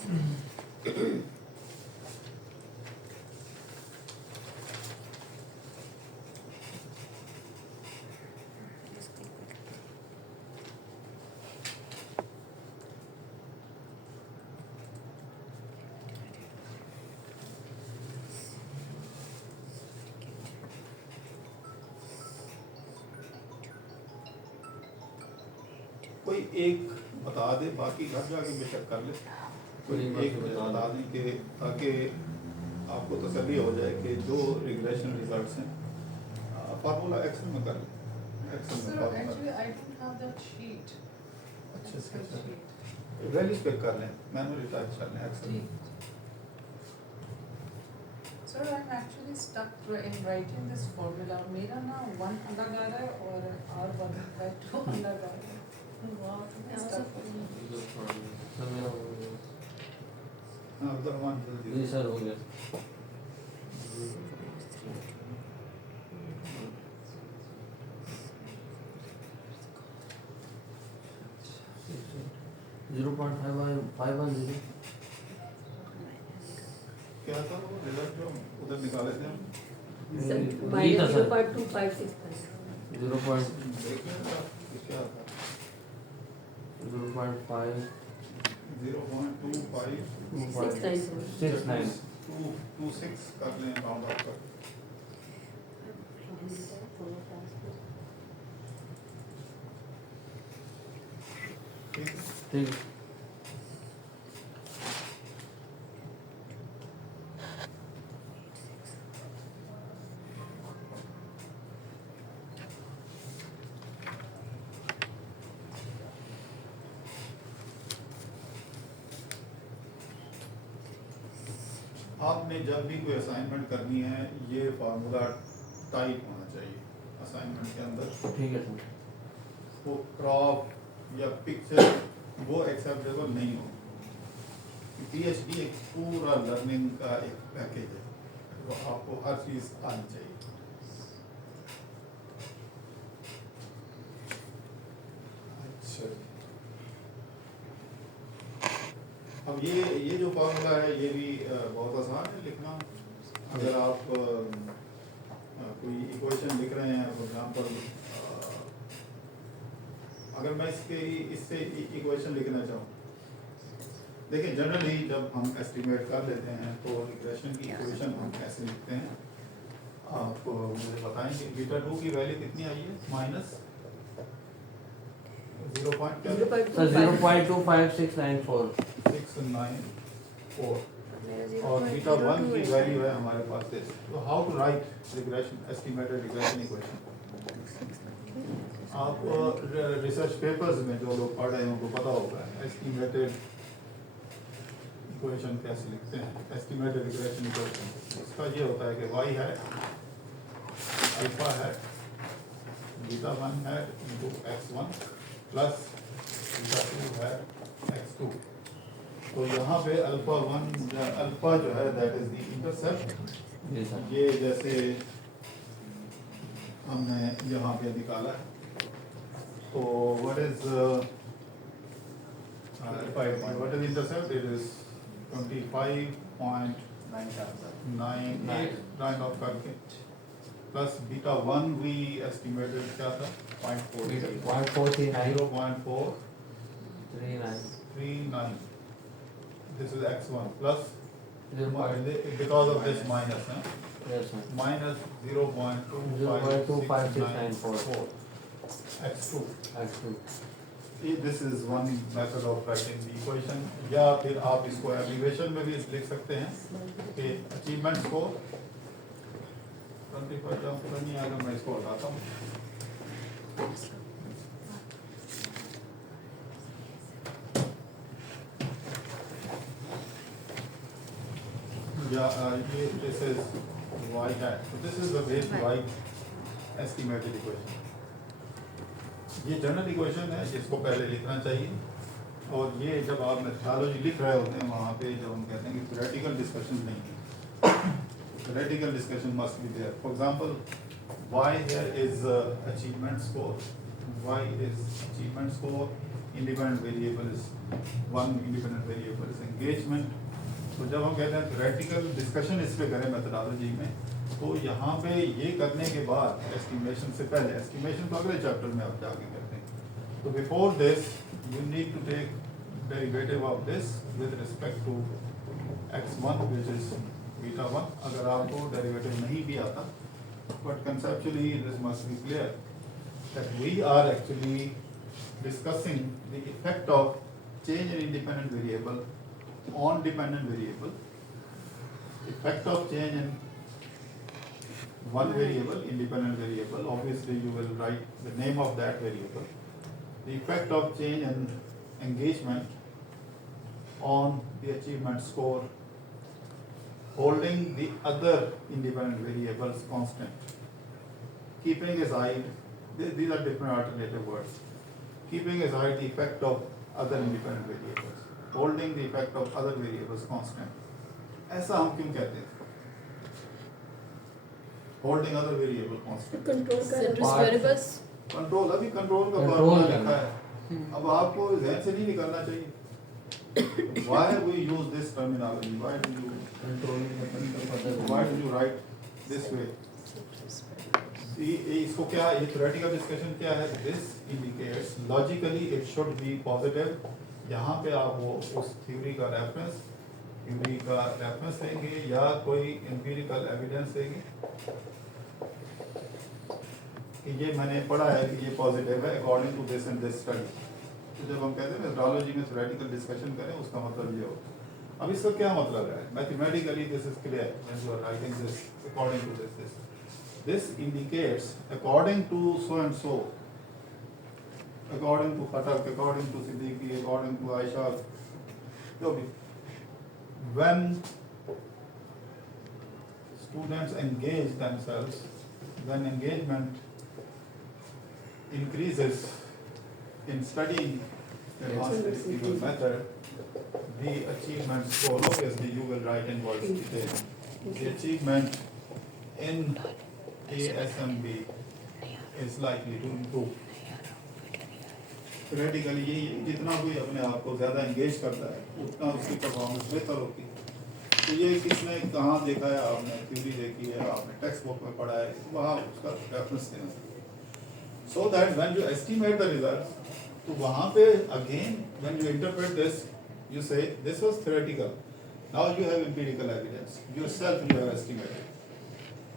कोई एक बता दे, बाकी घर जाके बेशक कर ले। कोई एक बता दें कि ताकि आपको तसल्ली हो जाए कि जो रिग्रेशन रिजल्ट्स हैं फार्मूला एक्सेल में कर ले। एक्सेल में Sir, formula actually, I don't have that sheet. अच्छे से Excel sheet. वैल्यूज पिक कर लें, मैनुअली टाइप कर लें एक्सेल में। Sir, I'm actually stuck in writing this formula. मेरा ना 1 अलग आ रहा है और R1/2 अलग आ रहा है. Wow, I'm stuck. सर मेरा हाँ उधर वन जल्दी। सर हो गया। $0.510 क्या था वो रिजल्ट जो उधर निकाले थे हम? माइनस 0.2565 देखिए क्या था? 0.5 0.25 697 226 कर लें राउंड ऑफ कर। ठीक है? ठीक आपने जब भी कोई असाइनमेंट करनी है ये फार्मूला टाइप होना चाहिए असाइनमेंट के अंदर। ठीक है सर। वो क्रॉप या पिक्चर वो एक्सेप्टेबल नहीं हो। PhD एक पूरा लर्निंग का एक पैकेज है, वो आपको हर चीज़ आनी चाहिए। अच्छा, अब ये जो फार्मूला है ये भी बहुत आसान है लिखना। अगर आप कोई इक्वेशन लिख रहे हैं फॉर एग्जांपल, अगर मैं इससे इक्वेशन लिखना चाहूँ, देखिए जनरली जब हम एस्टिमेट कर लेते हैं तो रिग्रेशन की इक्वेशन हम कैसे लिखते हैं आप मुझे बताएंगे। बीटा 2 की वैल्यू कितनी आई है? माइनस 0.25694 0.694 और बीटा 1 की वैल्यू है हमारे पास this। तो how to write regression estimated regression equation? आप रिसर्च पेपर्स में जो लोग पढ़ रहे हैं उनको पता होगा एस्टिमेटेड इक्वेशन कैसे लिखते हैं। एस्टिमेटेड रिग्रेशन इक्वेशन इसका ये होता है कि y है अल्फा है बीटा 1 है इंटू x1 प्लस बीटा 2 है x2। तो यहाँ पे अल्फा जो है दैट इज द इंटरसेप्ट। जी सर। ये जैसे हमने यहाँ पे निकाला है तो what is intercept? It is 25.98 round off करके प्लस बीटा 1 भी एस्टिमेटेड क्या था? 0.439 0.439। This is x1 plus 0.25694 because of this minus yes sir minus 0.25694 x2। actually This is one method of writing the equation। या फिर आप इसको abbreviation में भी लिख सकते हैं कि अचीवमेंट स्कोर 25 जब पूरा नहीं आएगा मैं इसको हटाता हूँ। ये this is y hat, so this is the way to write estimated equation। ये जनरल इक्वेशन है जिसको पहले लिखना चाहिए और ये जब आप मेथोडोलॉजी लिख रहे होते हैं वहाँ पे जब हम कहते हैं कि थ्योरेटिकल डिस्कशन नहीं है, theoretical discussion must be there. For example y here is achievement score, y is achievement score, independent variable is one independent variable is engagement। तो जब हम कहते हैं थ्योरेटिकल डिस्कशन इस पे करें मेथोडोलॉजी में तो यहाँ पे ये करने के बाद एस्टिमेशन से पहले, एस्टिमेशन तो अगले चैप्टर में आप जाके करते हैं, तो before this you need to take derivative of this with respect to x1 which is beta 1। अगर आपको डेरिवेटिव नहीं भी आता but conceptually this must be clear that we are actually discussing the effect of change in independent variable on dependent variable, effect of change in one variable, independent variable, obviously you will write the name of that variable, the effect of change in engagement on the achievement score, holding the other independent variables constant, keeping aside, these are different alternative words, keeping aside the effect of other independent variables, holding the effect of other variables constant। ऐसा हम क्यों कहते हैं holding other variable constant? Control variables control, अभी control का formula लिखा है, अब आपको ध्यान से नहीं निकालना चाहिए। Why we use this terminology? Why do you write this way? इसको क्या, ये theoretical discussion क्या है? This indicates logically it should be positive। यहाँ पे आप वो उस थ्योरी का रेफरेंस देंगे या कोई एम्पिरिकल एविडेंस देंगे कि ये मैंने पढ़ा है कि ये पॉजिटिव है according to this and this study. तो जब हम कहते हैं मेथोडोलॉजी में थ्योरेटिकल डिस्कशन करें उसका मतलब ये होता है। अब इसका क्या मतलब है? Mathematically this is clear when you are writing this according to this indicates according to so and so, according to Khatak, according to Siddiqui, according to Aisha, जो भी, when students engage themselves, when engagement increases in studying advanced retrieval method, the achievement score, obviously you will write in words detail. The achievement in ASMB is likely to improve. Theoretically ये जितना कोई अपने आप को ज़्यादा engage करता है उतना उसकी परफॉर्मेंस बेहतर होती है। तो ये किसने कहाँ देखा है, आपने थ्योरी देखी है, आपने टेक्स्ट बुक में पढ़ा है, वहाँ उसका रेफरेंस देना। So that when you estimate the results, तो वहाँ पे again when you interpret this, you say this was theoretical. Now you have empirical evidence. Yourself you have estimated.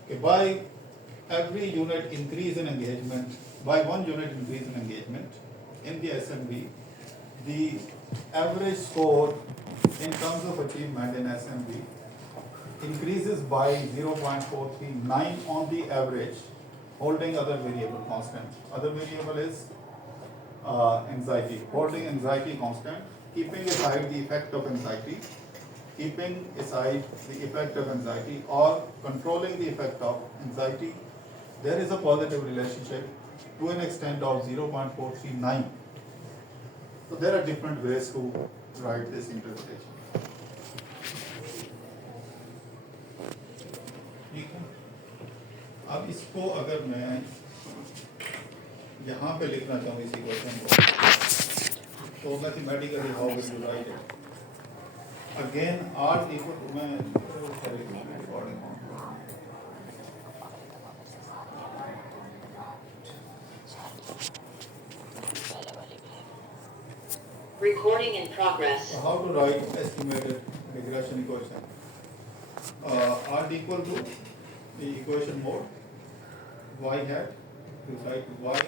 Okay, by every unit increase in engagement, by 1 unit increase in engagement in the SMB, the average score in terms of achievement in SMB increases by 0.439 on the average, holding other variable constant. Other variable is anxiety, holding anxiety constant, keeping aside the effect of anxiety, keeping aside the effect of anxiety or controlling the effect of anxiety, there is a positive relationship to an extent of 0.439. So there are different ways to write this interpretation. ठीक है, अब इसको अगर मैं यहाँ पे लिखना चाहूँ इसी क्वेश्चन को, तो mathematically how will you write it? Again are equal to, मैं recording Recording in progress. So how to write estimated regression equation? R equal to the equation mode y hat, you write y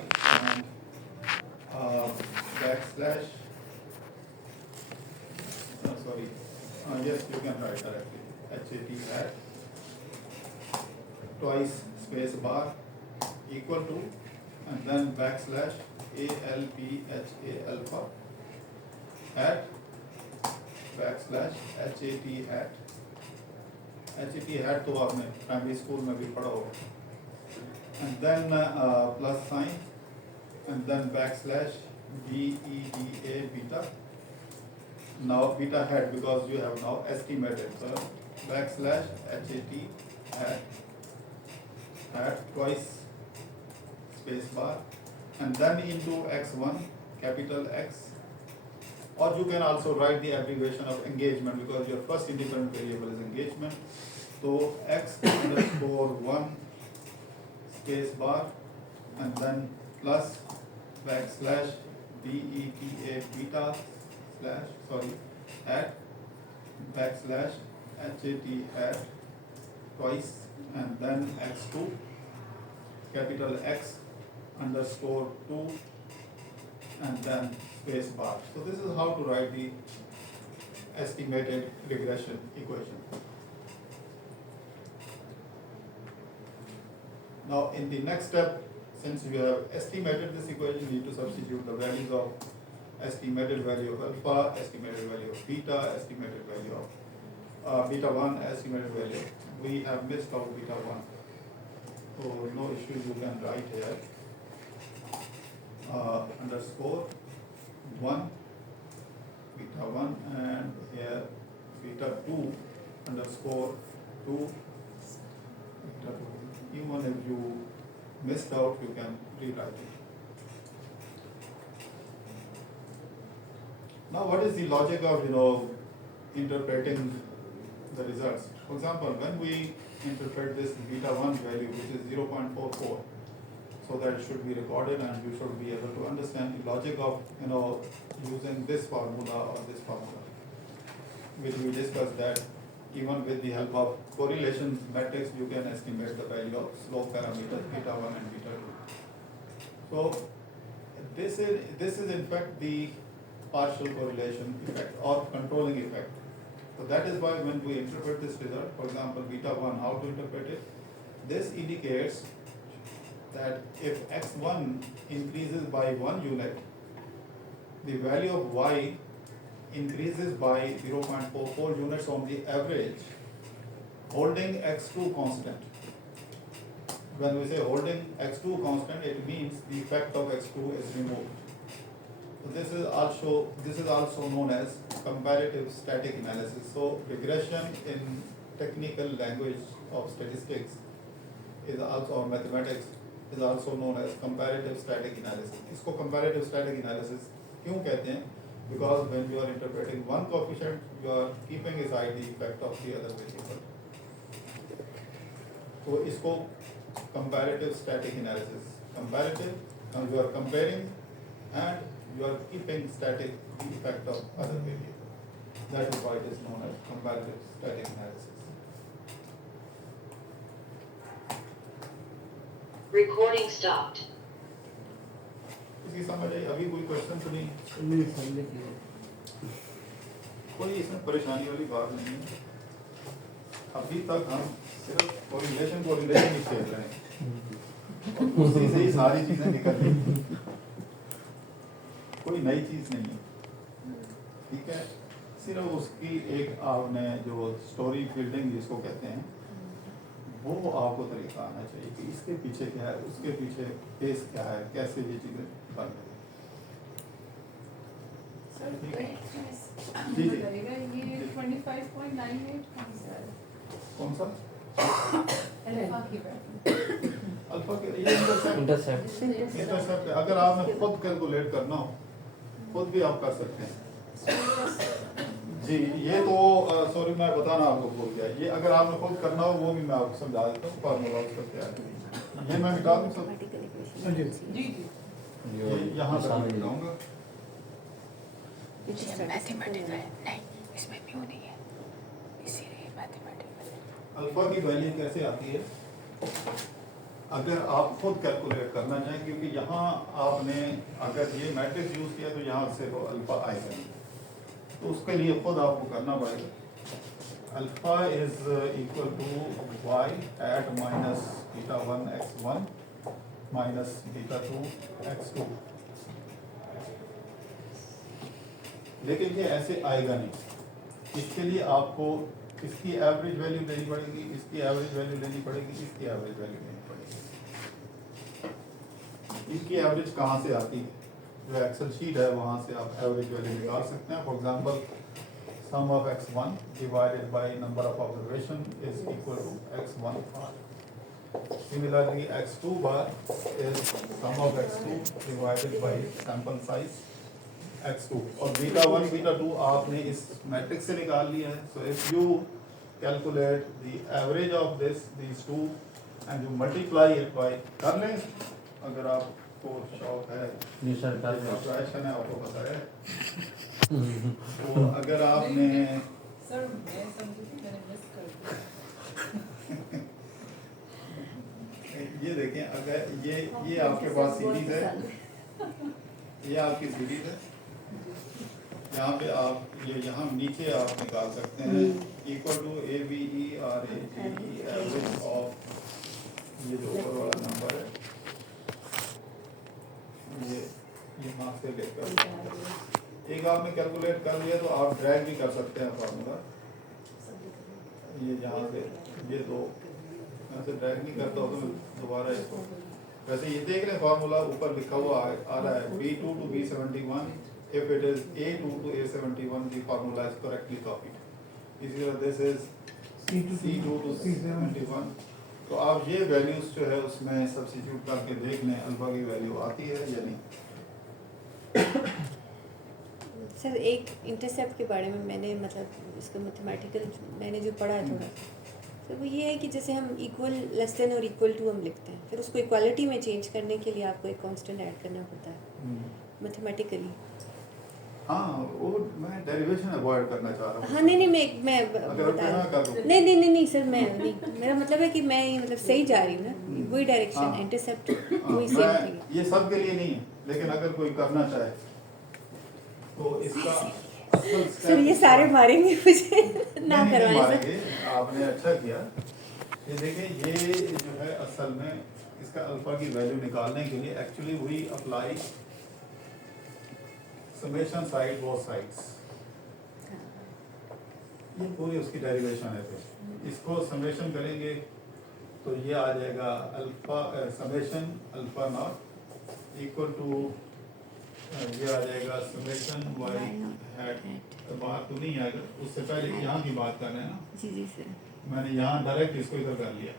and backslash, yes you can write directly, hat twice space bar equal to and then backslash alpha hat backslash hat तो आपने primary school में भी पढ़ा होगा, and then plus sign and then backslash beta beta, now beta hat because you have now estimated, so backslash hat twice space bar and then into x1 capital X. Or you can also write the abbreviation of engagement because your first independent variable is engagement. So x underscore 1 space bar and then plus backslash beta beta slash hat backslash hat twice and then x2 capital X underscore 2 and then space bar. So this is how to write the estimated regression equation. Now in the next step, since you have estimated this equation, you need to substitute the values of estimated value of alpha, estimated value of beta, estimated value of beta 1, estimated value. We have missed out beta 1. So no issues, you can write here underscore 1 beta 1 and here beta 2 underscore 2 beta 2. Even if you missed out, you can rewrite it. Now what is the logic of interpreting the results? For example, when we interpret this beta 1 value which is 0.44, so that it should be recorded and you should be able to understand the logic of using this formula or this formula, which we discussed that even with the help of correlation matrix you can estimate the value of slope parameters beta 1 and beta 2. So this is in fact the partial correlation effect or controlling effect. So that is why when we interpret this result, for example beta 1, how to interpret it? This indicates that if x1 increases by 1 unit, the value of y increases by 0.44 units on the average holding x2 constant. When we say holding x2 constant, it means the effect of x2 is removed. So this is also known as comparative static analysis. So regression in technical language of statistics is also, or mathematics is also known as comparative static analysis. इसको comparative static analysis क्यों कहते हैं? Because when you are interpreting one coefficient, you are keeping aside the effect of the other variable. तो इसको comparative static analysis. Comparative, you are comparing and you are keeping static the effect of other variable. That is why it is known as comparative static analysis. Recording stopped. इसकी समझ आई? अभी कोई question तो नहीं? नहीं समझने की कोई इसमें परेशानी वाली बात नहीं है। अभी तक हम सिर्फ कोरिलेशन ही खेल रहे हैं और उसी से ही सारी चीजें निकल रही हैं। कोई नई चीज नहीं है, ठीक है। सिर्फ उसकी एक आपने जो स्टोरी बिल्डिंग जिसको कहते हैं वो आपको तरीका आना चाहिए कि इसके पीछे क्या है, उसके पीछे केस क्या है, कैसे ये चीजें बन रही हैं। सर एक चीज जी, जी। बताइएगा, ये 25.98 कौन सा है? कौन सा? अल्फा की वैल्यू। अल्फा के ये इंटरसेप्ट इंटरसेप्ट अगर आपने खुद कैलकुलेट करना हो, खुद भी आप कर सकते हैं। जी, ये तो सॉरी मैं बताना आपको भूल गया। ये अगर आपने खुद करना हो वो भी मैं आपको समझा देता हूँ। फार्मूला उसका क्या है, ये मैं मिटा दूँ सब। जी जी। ये यहाँ तक मैं मिटाऊंगा। मैथमेटिकल नहीं, इसमें क्यों नहीं है, इसीलिए मैथमेटिकल। अल्फा की वैल्यू कैसे आती है अगर आप खुद कैलकुलेट करना चाहें, क्योंकि यहाँ आपने अगर ये मैट्रिक्स यूज किया तो यहाँ से तो अल्फा आएगा नहीं, तो उसके लिए खुद आपको करना पड़ेगा। Alpha is equal to y at minus beta 1 x1 minus beta 2 x2। लेकिन ये ऐसे आएगा नहीं, इसके लिए आपको इसकी एवरेज वैल्यू लेनी पड़ेगी, इसकी एवरेज वैल्यू लेनी पड़ेगी, इसकी एवरेज वैल्यू लेनी पड़ेगी। इसकी एवरेज कहाँ से आती है? जो एक्सेल शीट है वहाँ से आप एवरेज वैल्यू निकाल सकते हैं। For example sum of x1 divided by number of observation is equal to x1 bar. Similarly x2 bar is sum of x2 divided by sample size x2 और beta 1 beta 2 आपने इस matrix से निकाल लिया है। So if you calculate the average of these two and you multiply it by, कर लें अगर आपको शौक है, जी सर कर पैशन है, आपको पता है। तो अगर आपने सर मैं समझी थी, मैंने मिस कर दिया। ये देखें, अगर ये आपके पास सीरीज है, ये आपकी सीरीज है, यहाँ पे आप ये यहाँ नीचे आप निकाल सकते हैं equal to ABERAGE average of ये जो ऊपर वाला नंबर है, ये यहाँ से लेकर एक आपने कैलकुलेट कर लिया तो आप ड्रैग भी कर सकते हैं फार्मूला। ये यहाँ से ये दो यहाँ से ड्रैग नहीं करता हो तो दोबारा इसको वैसे ये देख रहे हैं फार्मूला ऊपर लिखा हुआ आ रहा है B2 to B71 if it is A2 to A71 the formula is correctly copied। इसी तरह this is C2 to C71। तो आप ये वैल्यूज जो है उसमें सब्स्टिट्यूट करके देख लें अल्फा की वैल्यू आती है या नहीं। सर एक इंटरसेप्ट के बारे में मैंने मतलब इसका मैथमेटिकल मैंने जो पढ़ा है थोड़ा तो वो ये है कि जैसे हम इक्वल लेस देन और इक्वल टू हम लिखते हैं, फिर उसको इक्वालिटी में चेंज करने के लिए आपको एक कांस्टेंट ऐड करना पड़ता है मैथमेटिकली। हाँ वो मैं डेरिवेशन अवॉइड करना चाह रहा हूँ। हाँ नहीं मैं अगर बता मैं कर दूँ नहीं सर मैं नहीं, मेरा मतलब है कि मैं मतलब सही जा रही हूँ ना, वही डायरेक्शन हाँ। इंटरसेप्ट हाँ, वही सेम मैं थिंग। ये सब के लिए नहीं है, लेकिन अगर कोई करना चाहे तो इसका असल सर ये सारे मारेंगे मुझे ना नहीं करवाएं सर। मारेंगे, आपने अच्छा किया। ये देखिए ये जो है असल में इसका अल्फा की वैल्यू निकालने के लिए actually we apply summation side both sides. ये पूरी उसकी डेरिवेशन है। फिर इसको समेशन करेंगे तो ये आ जाएगा alpha summation alpha not equal to ये आ जाएगा समेशन वाई हैट। बाहर तो नहीं आएगा, उससे पहले यहाँ की बात कर रहे हैं ना, जी जी सर। मैंने यहाँ डायरेक्ट इसको इधर कर लिया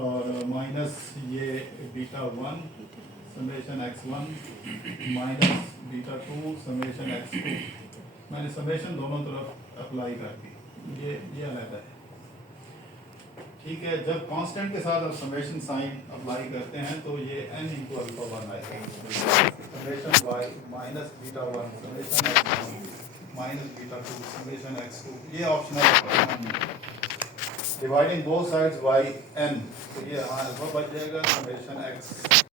और माइनस ये beta 1 summation x1 minus beta 2 summation x2। मैंने समेशन दोनों तरफ अप्लाई कर दी, ये अलग है। ठीक है, जब कांस्टेंट के साथ आप समेशन साइन अप्लाई करते हैं तो ये n इंटू अल्फा 1 आएगा। Summation y minus beta 1 summation x1 minus beta 2 summation x2। ये optional dividing both sides by n, तो ये यहाँ अल्फा बच जाएगा समेशन x